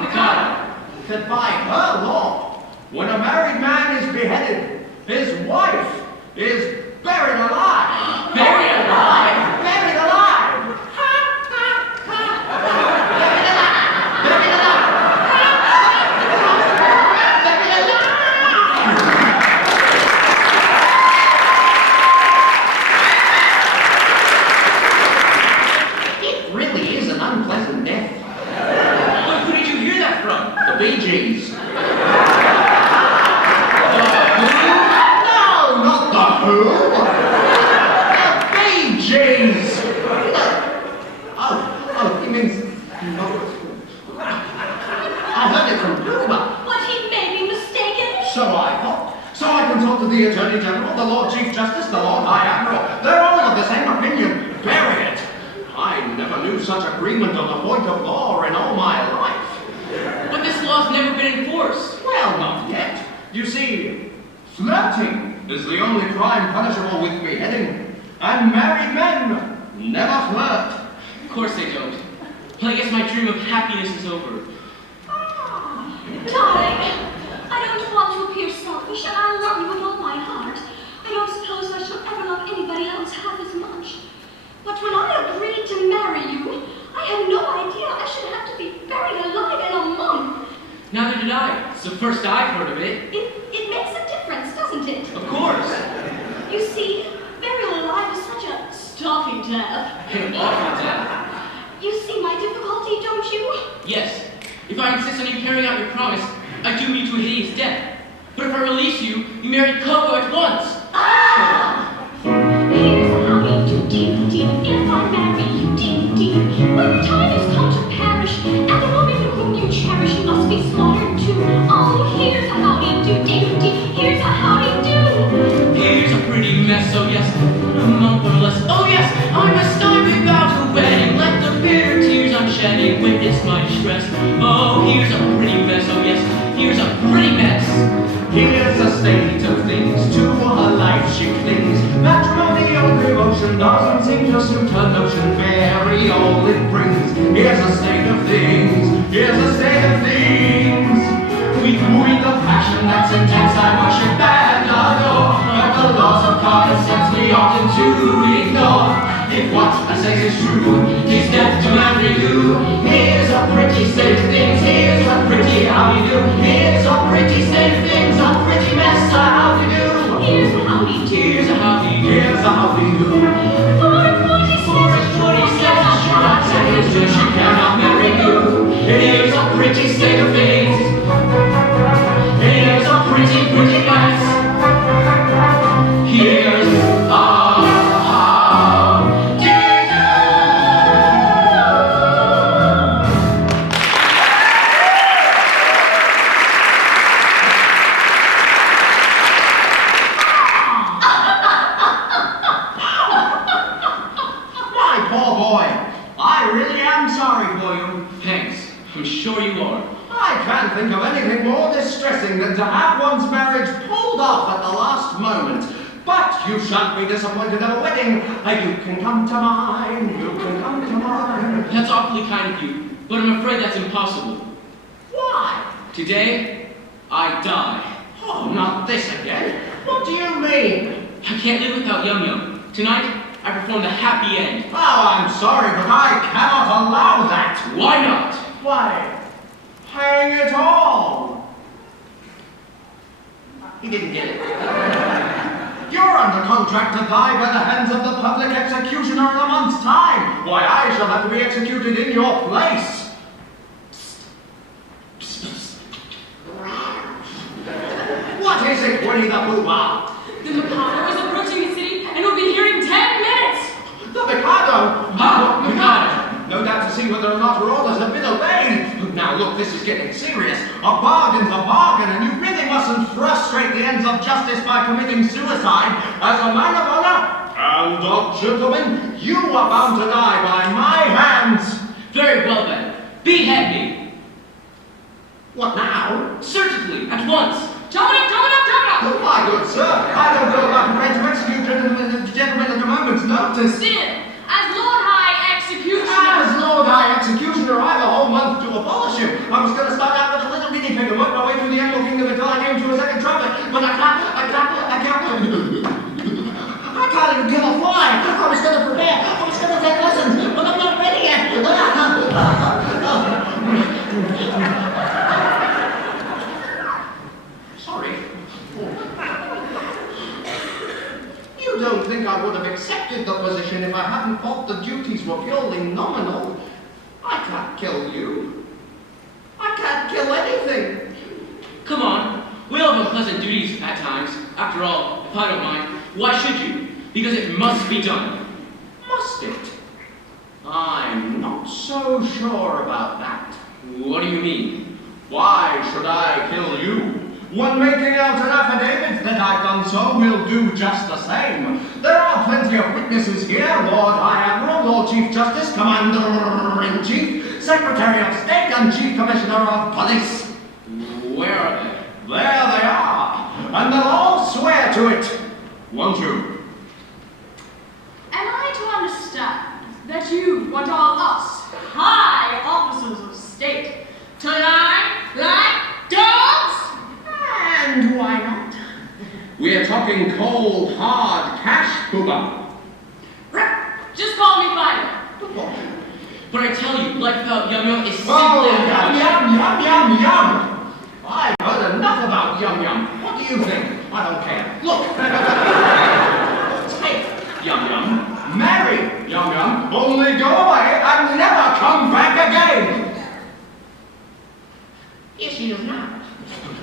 Mikado. that by her law, when a married man is beheaded, his wife is buried alive. Buried alive? Buried alive. Buried alive. It really is an unpleasant death. But who did you hear that from? The Bee Gees. Who? No, not the Who. The Bee Gees. Oh, he means. I heard it from Puma. But he may be mistaken. So I thought. So I can talk to the Attorney General, the Lord Chief Justice, the Lord High Admiral. They're all of the same opinion. Bury it. I never knew such agreement on the point of law in all my life. But this law's never been enforced. Well, not yet. You see, flirting is the only crime punishable with beheading, and married men never flirt. Of course they don't. I guess my dream of happiness is over. Darling, I don't want to appear selfish, and I love you with all my heart. I don't suppose I shall ever love anybody else half as much. But when I agreed to marry you, I had no idea I should have to be buried alive in a month. Neither did I. It's the first I've heard of it. It makes a difference, doesn't it? Of course. You see, burial alive is such a stuffy death. An awful death. You see my difficulty, don't you? Yes. If I insist on you carrying out your promise, I do mean to a hideous death. But if I release you, you marry Coco at once. Here's how we do, if I marry you, when the time has come to perish, and the woman whom you cherish must be slaughtered too. Oh, here's a howdy do, here's a howdy do. Here's a pretty mess, oh yes, a month or less. Oh yes, I must start about a wedding. Let the bitter tears I'm shedding witness my distress. Oh, here's a pretty mess, oh yes, here's a pretty mess. Here's a state of things, to her life she clings. Matrimonial devotion doesn't seem to suit her notion. Bury all it brings. Here's a state of things, here's a state of things. We passion that's intense I worship and adore. But the laws of common sense we often to ignore. If what I say is true, he's deaf to every clue. Here's a pretty state of things, here's a pretty how you do. Here's a pretty state of things, a pretty mess of how we do. Here's how we do. Here's a how we do. Here's a how we do. For a 47 short Seconds till she cannot marry you. Here's a pretty state of things. Here's a pretty, pretty mess. Here's a how do. My poor boy, I really am sorry for you. Thanks. I'm sure you are. I can't think of anything more distressing than to have one's marriage pulled off at the last moment. But you shan't be disappointed at a wedding. You can come to mine, you can come to mine. That's awfully kind of you, but I'm afraid that's impossible. Why? Today, I die. Oh, not this again. What do you mean? I can't live without Yum Yum. Tonight, I perform the happy end. Oh, I'm sorry, but I cannot allow that. Why not? Why? Hang it all. He didn't get it. You're under contract to die by the hands of the public executioner in a month's time. Why, I shall have to be executed in your place. What is it, Winnie the Pooh? The Mikado is approaching the city and will be here in 10 minutes. The Mikado! Ah, Mikado! No doubt to see whether or not her orders have been obeyed. Now look, this is getting serious. A bargain's a bargain, and you really mustn't frustrate the ends of justice by committing suicide. As a man of honor and a gentleman, you are bound to die by my hands. Very well then. Behead me. What now? Certainly, at once. Jump it up! Oh, my good sir, I don't know about prepared to execute gentlemen at a moment's notice. Still, as Lord High Executioner. As Lord High Executioner, I have a whole month to abolish him. I was going to start out with a little guinea pig and work my way through the Emerald Kingdom until I came to a second trumpet, but I can't even kill a fly. I was going to prepare, I was going to take lessons, but I'm not ready yet. Sorry. You don't think I would have accepted the position if I hadn't thought the duties were purely nominal? I can't kill you. I can't kill anything. Come on. We all have unpleasant duties at times. After all, if I don't mind, why should you? Because it must be done. Must it? I'm not so sure about that. What do you mean? Why should I kill you? When making out an affidavit that I've done so will do just the same. There are plenty of witnesses here, Lord High Admiral, Lord Chief Justice, Commander-in-Chief, Secretary of State, and Chief Commissioner of Police. Where are they? There they are, and they'll all swear to it, won't you? Am I to understand that you want all us high officers of state to lie like dogs? And why not? We're talking cold, hard cash, Pooba. Just call me Fido. But I tell you, life without Yum Yum is simply Oh, impossible. yum. I've heard enough about Yum Yum. What do you think? I don't care. Look. Take Yum Yum. Marry Yum Yum. Only go away and never come back again. Yes, she does not.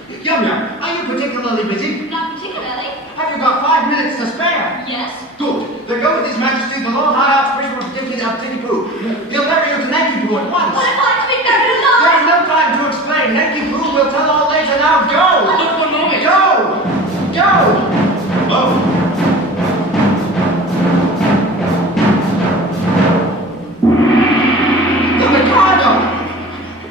Yum Yum, are you particularly busy? Not particularly. Have you got 5 minutes to spare? Yes. Good. Then go with His Majesty, the Lord High Archbishop of Titty Poo. He'll marry you to Nanky Poo at once. What if I think that you There's no time to explain. Nanky Poo will tell all later. Now go! Look, one moment. Go! Oh. The Mikado!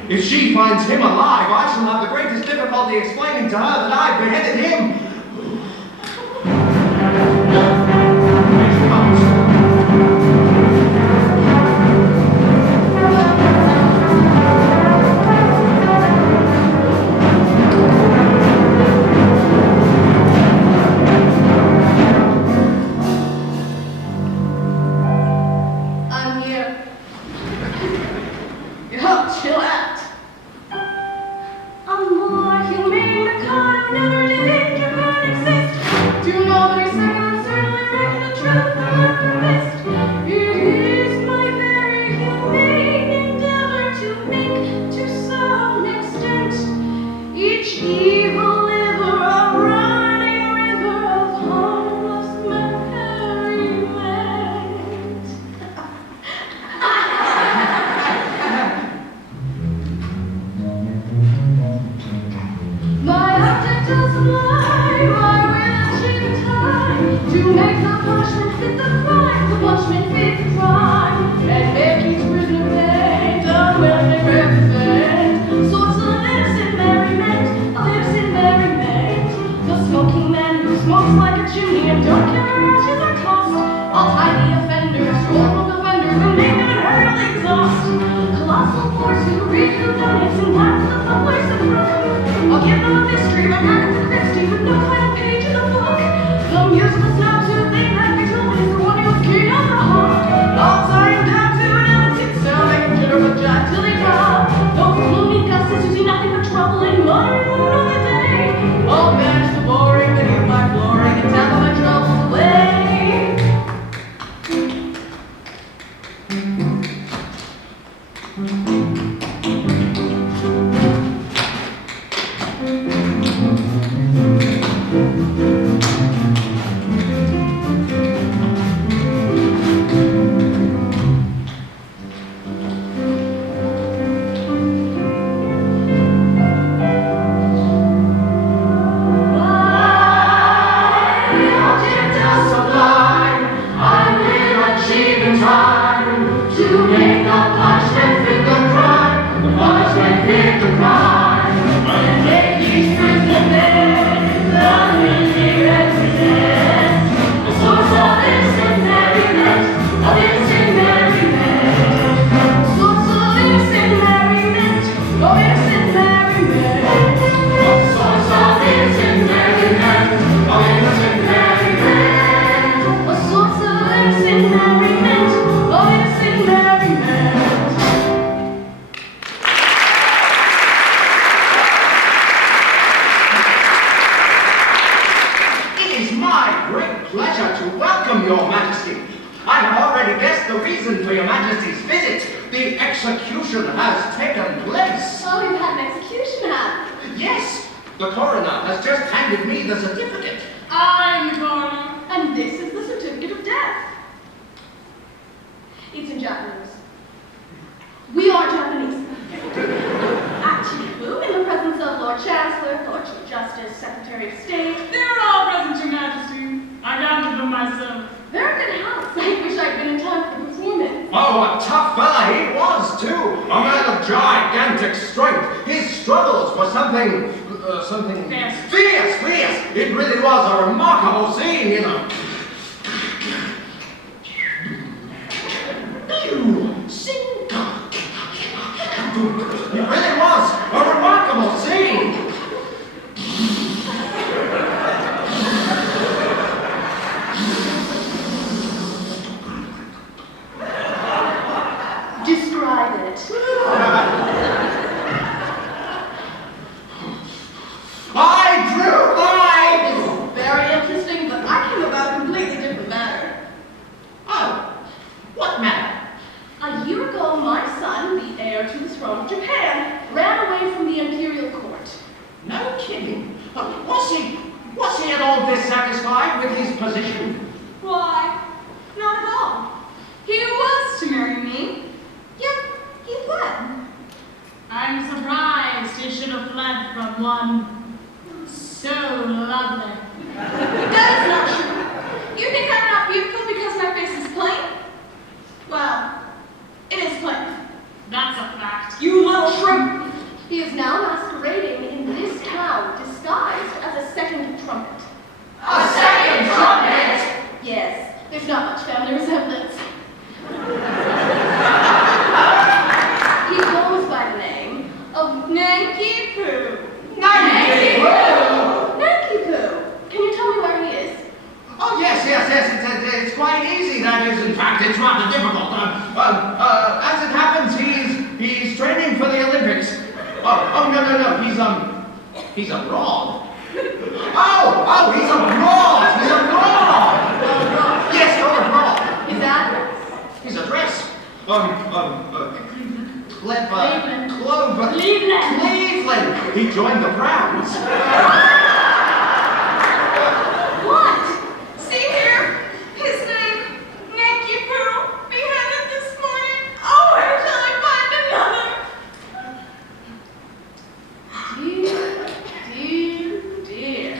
If she finds him alive, I shall have the greatest difficulty explaining to her that I beheaded him. Here she comes. mystery of Agatha Christie with no final page in the book. The musical snapshot thing that we told is the one who was king of the heart. All time down to an elephant cell, making jitter with Jack till he dropped. Those gloomy gusts who see nothing but trouble and money another day. All banish the boring beneath my flooring and tackle my troubles away. He's abroad. Oh, he's abroad. He's abroad. Yes, go abroad. His address? His address? Cleveland. He joined the Browns. What? See here? His name, Nanky Poo, beheaded this morning. Oh, where shall I find another? Dear.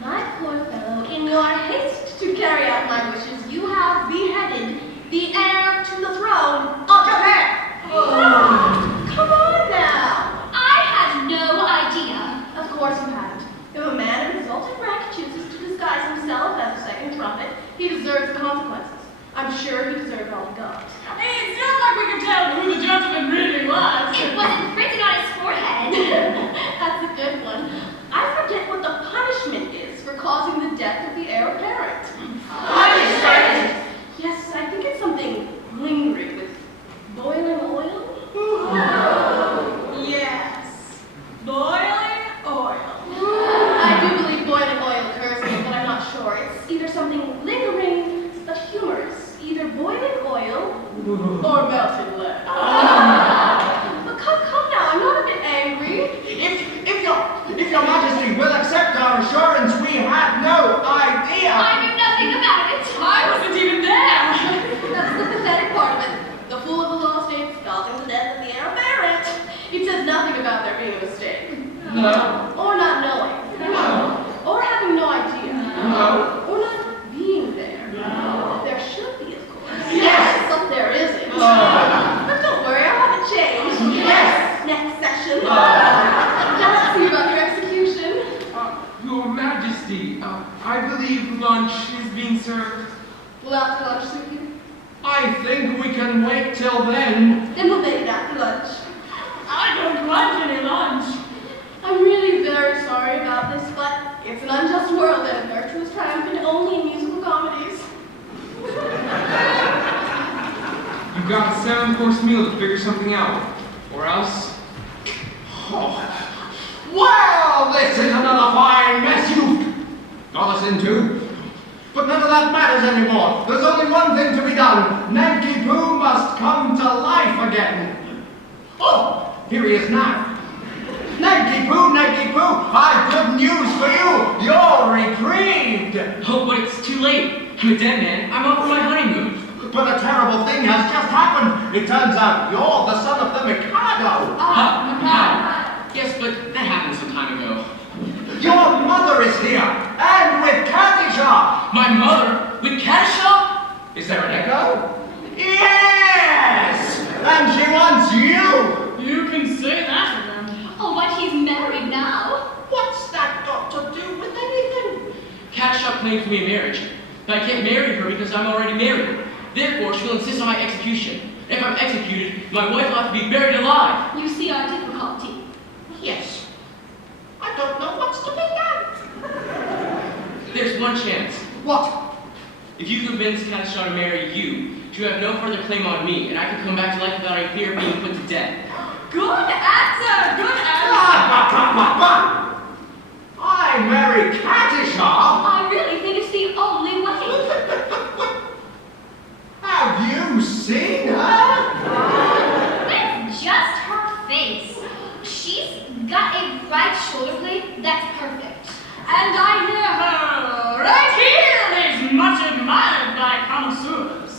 My poor fellow, in your haste to carry out my wishes, you have beheaded the heir to the throne of Japan. Come on now. I had no idea. Of course you hadn't. If a man of exalted rank chooses to disguise himself as a second trumpet, he deserves the consequences. I'm sure he deserved all he got. Hey, it's not like we can tell who the gentleman really was. It wasn't printed on his forehead. That's a good one. I Majesty, I believe lunch is being served. Will after lunch suit you? I think we can wait till then. Then we'll make it after lunch. I don't want any lunch. I'm really very sorry about this, but it's an unjust world and virtue is triumphant only in musical comedies. You've got a 7-course meal to figure something out. Or else... Well, this is another fine mess you've got us into. But none of that matters anymore. There's only one thing to be done. Nanki Poo must come to life again. Oh, here he is now. Nanki Poo, I've good news for you. You're reprieved. Oh, but it's too late. I'm a dead man. I'm off for my honeymoon. But a terrible thing has just happened. It turns out you're the son of the Mikado. Mikado. Yes, but that happened some time ago. Your mother is here, and with Katisha. My mother? With Katisha? Is there an echo? Yes! And she wants you! You can say that again. Oh, but he's married now. What's that got to do with anything? Katisha claims me in marriage, but I can't marry her because I'm already married. Therefore, she'll insist on my execution. And if I'm executed, my wife will have to be buried alive. You see our difficulty. Yes. I don't know what's to be done. There's one chance. What? If you convince Katisha to marry you, she will have no further claim on me, and I can come back to life without a fear of being put to death. Good answer. Good answer. I marry Katisha? I really think it's the only way. Have you seen her? It's just her face. She's got a right shoulder blade that's perfect. And I hear her right here is much admired by connoisseurs.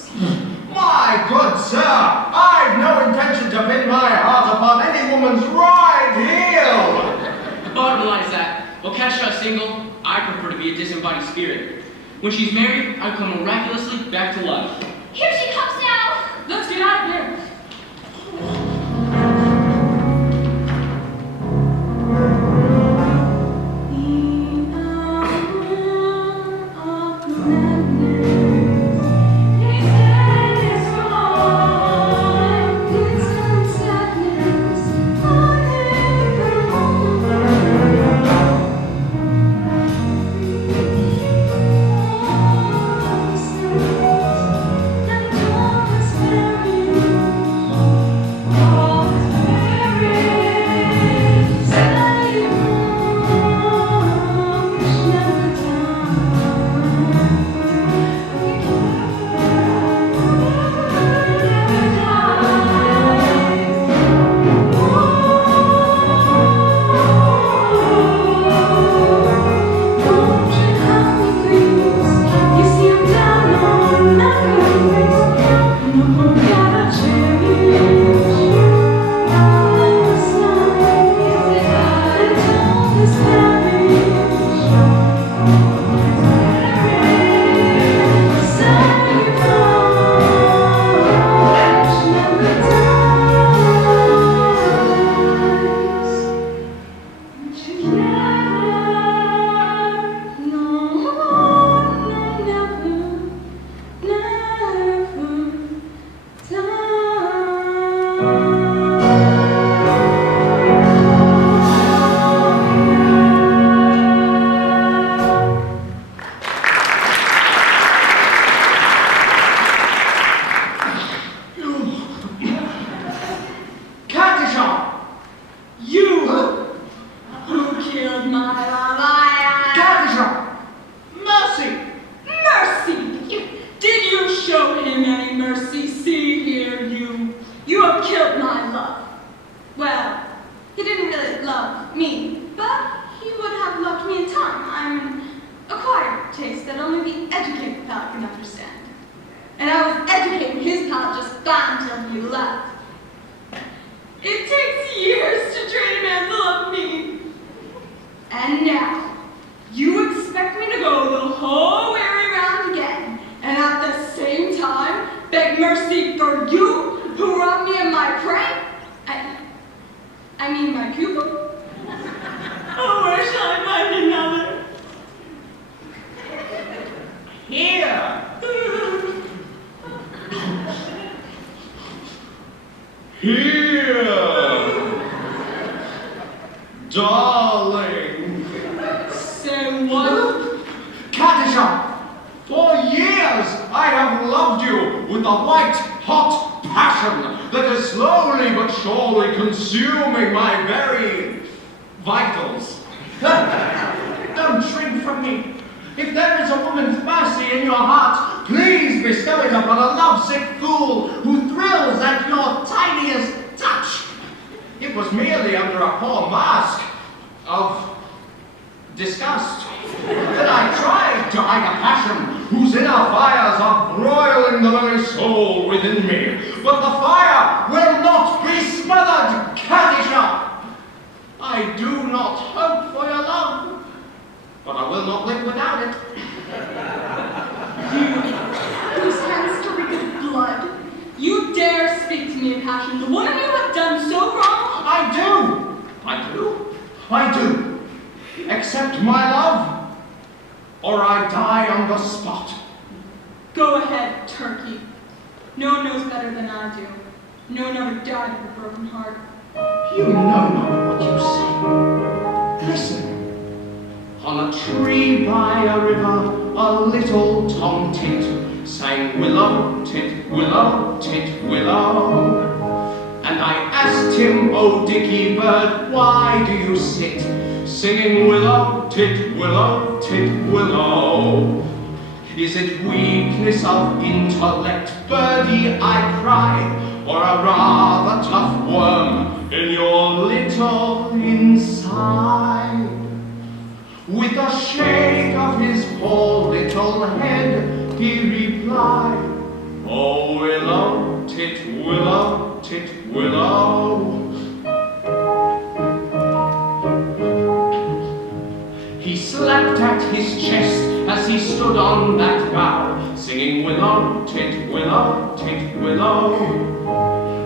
My good sir, I've no intention to pin my heart upon any woman's right heel. The bottom line is that, while Katisha is single, I prefer to be a disembodied spirit. When she's married, I come miraculously back to life. Here she comes now. Let's get out of here. What? Katisha, for years I have loved you with the white, hot passion that is slowly but surely consuming my very vitals. Don't shrink from me. If there is a woman's mercy in your heart, please bestow it upon a lovesick fool who thrills at your tiniest touch. It was merely under a poor mask of disgust that I tried to hide a passion whose inner fires are broiling the very soul within me. But the fire will not be smothered, Katisha. I do not hope for your love, but I will not live without it. You, whose hands still reek of blood, you dare speak to me in passion, the woman you have done so wrong? I do. Accept my love, or I die on the spot. Go ahead, turkey. No one knows better than I do. No one ever died of a broken heart. You know not what you say. Listen. On a tree by a river, a little tomtit sang willow, tit, willow, tit, willow. And I asked him, oh dicky bird, why do you sit singing willow, tit, willow, tit, willow? Is it weakness of intellect, birdie, I cried, or a rather tough worm in your little inside? With a shake of his poor little head, he replied, oh willow, tit, willow, tit, willow. He slapped at his chest as he stood on that bough, singing willow, tit, willow, tit, willow.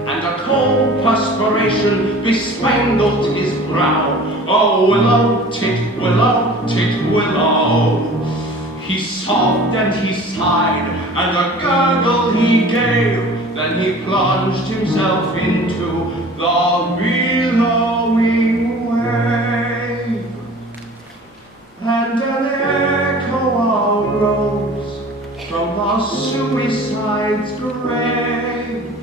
And a cold perspiration bespangled his brow. Oh willow, tit, willow, tit, willow. He sobbed and he sighed, and a gurgle he gave. Then he plunged himself into the billowing wave. And an echo arose from the suicide's grave.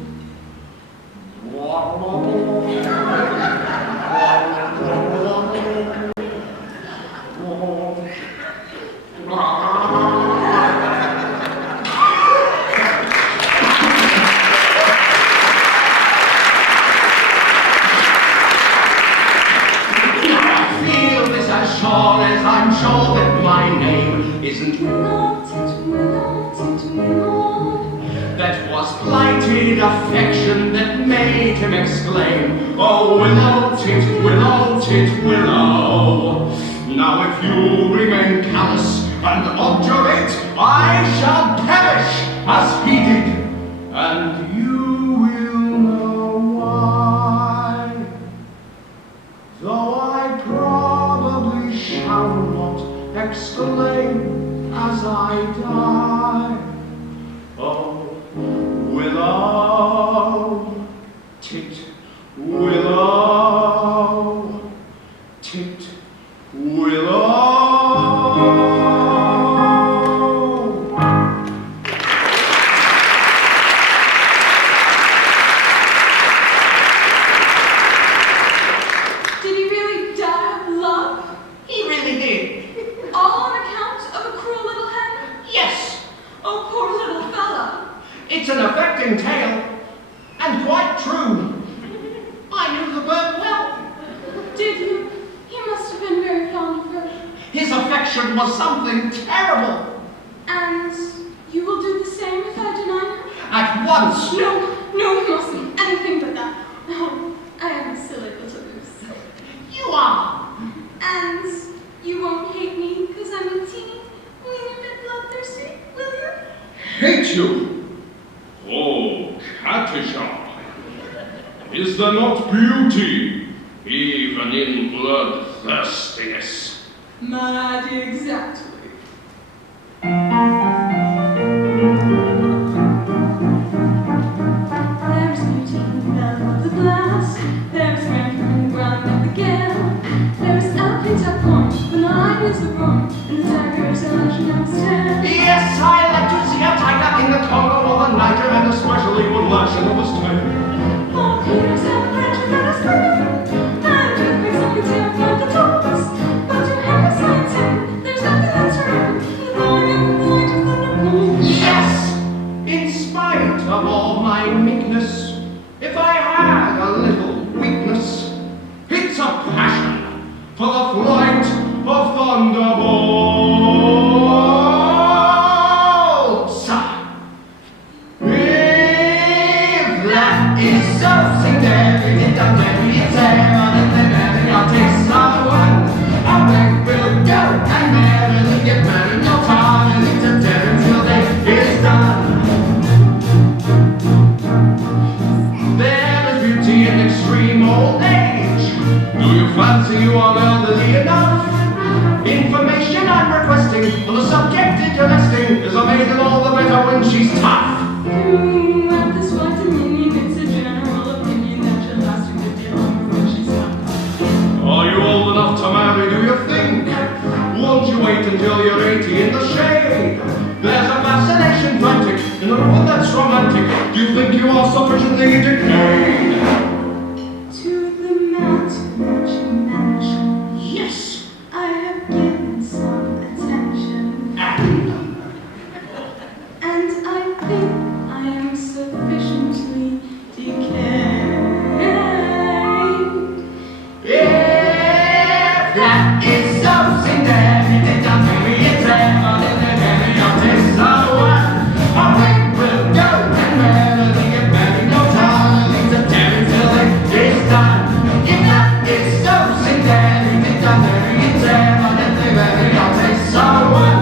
I'm sure that my name isn't Willow, tit, willow, tit, willow. That was blighted affection that made him exclaim, oh willow, tit, willow, tit, willow. Now if you remain callous and obdurate, I shall perish as he did, and you will know why. Though I probably shall not exclaim as I die, oh willow, tit, willow, tit, willow. Did he really die of love? He really did. All on account of a cruel little hen? Yes, Oh, poor little fella. it's an affecting tale, and quite true. I knew the bird well. Did you? He must have been very fond of her. His affection was something terrible. And you will do the same if I deny her? At once. No, you mustn't. Anything but that. Oh, I am a silly little goose. You are. And you won't hate me because I'm a teeny, weeny bit bloodthirsty, will you? Hate you? Oh, Katisha. Is there not beauty, even in bloodthirstiness? Mad exactly. There's beauty in the bell of the glass. There's rain from the ground of the gale. There's alpines at point when I is the wrong, and information I'm requesting on the subject interesting is amazing all the better when she's tough. At this point, meaning it's a general opinion that she'll last a good deal longer when she's done. Are you old enough to marry, do you think? Won't you wait until you're 80 in the shade? There's a fascination frantic in a woman that's romantic. Do you think you are sufficiently decayed? To the mountain that you mentioned, Yes. I have given some attention. And I think I am sufficiently decayed. If that is something that it doesn't really tell, then you'll miss the one. Away we'll go, and melody get back in no time. Leaves a tear until it is done. If that is something that it doesn't really tell, then you'll miss the one.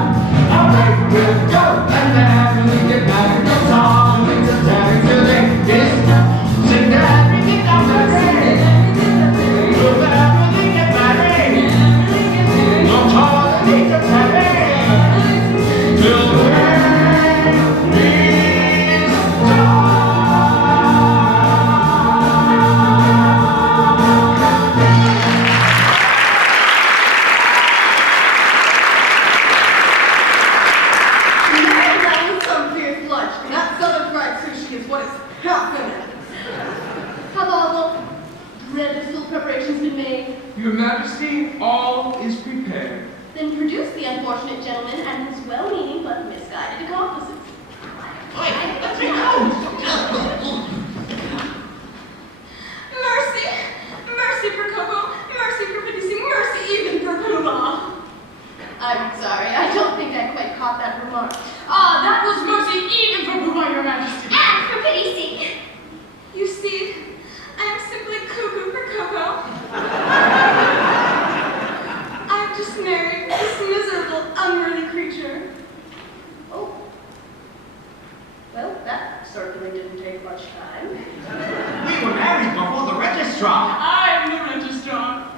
Away we'll go, and melody get back in no time. Leaves a tear until it is done. Sing that, it doesn't really. We'll never get married. No time to need to tarry. Till then is done. Man, that was some fierce lunch. That southern fried sushi is what is happening. Have all the dreadful preparations been made? Your Majesty, all is prepared. Then produce the unfortunate gentleman and his well-meaning but misguided accomplices. Mercy! Mercy for Coco! Mercy for producing! Mercy even for Puma! I'm sorry, I don't think I quite caught that remark. Ah, that was mercy even for Puma, Your Majesty! And for pity's sake. You see, I am simply cuckoo for Coco. I've just married this miserable, unworthy creature. Oh. Well, that certainly didn't take much time. We were married before the registrar. I am the registrar.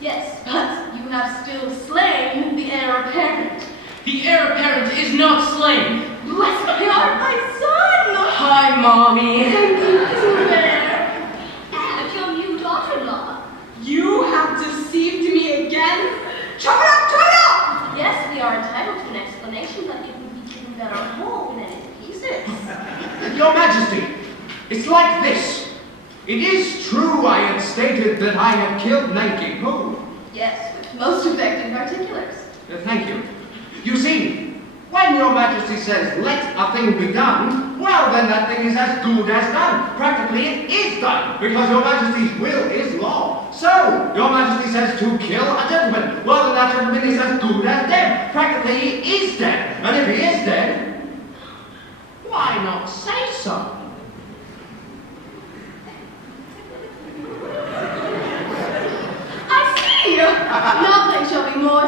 Yes, but you have still slain the heir apparent. The heir apparent is not slain. Bless my heart, my son! Hi, Mommy. Thank you, there. And your new daughter-in-law. You have deceived me again? Chop it up, chop it up! Yes, we are entitled to an explanation, but it would be given better whole than in pieces. Your Majesty, it's like this. It is true I had stated that I had killed Nanki Poo. Yes, with most effective particulars. Thank you. You see, when Your Majesty says, let a thing be done, well, then that thing is as good as done. Practically, it is done, because Your Majesty's will is law. So, Your Majesty says to kill a gentleman. Well, then that gentleman is as good as dead. Practically, he is dead. And if he is dead, why not say so? I see! Nothing shall be more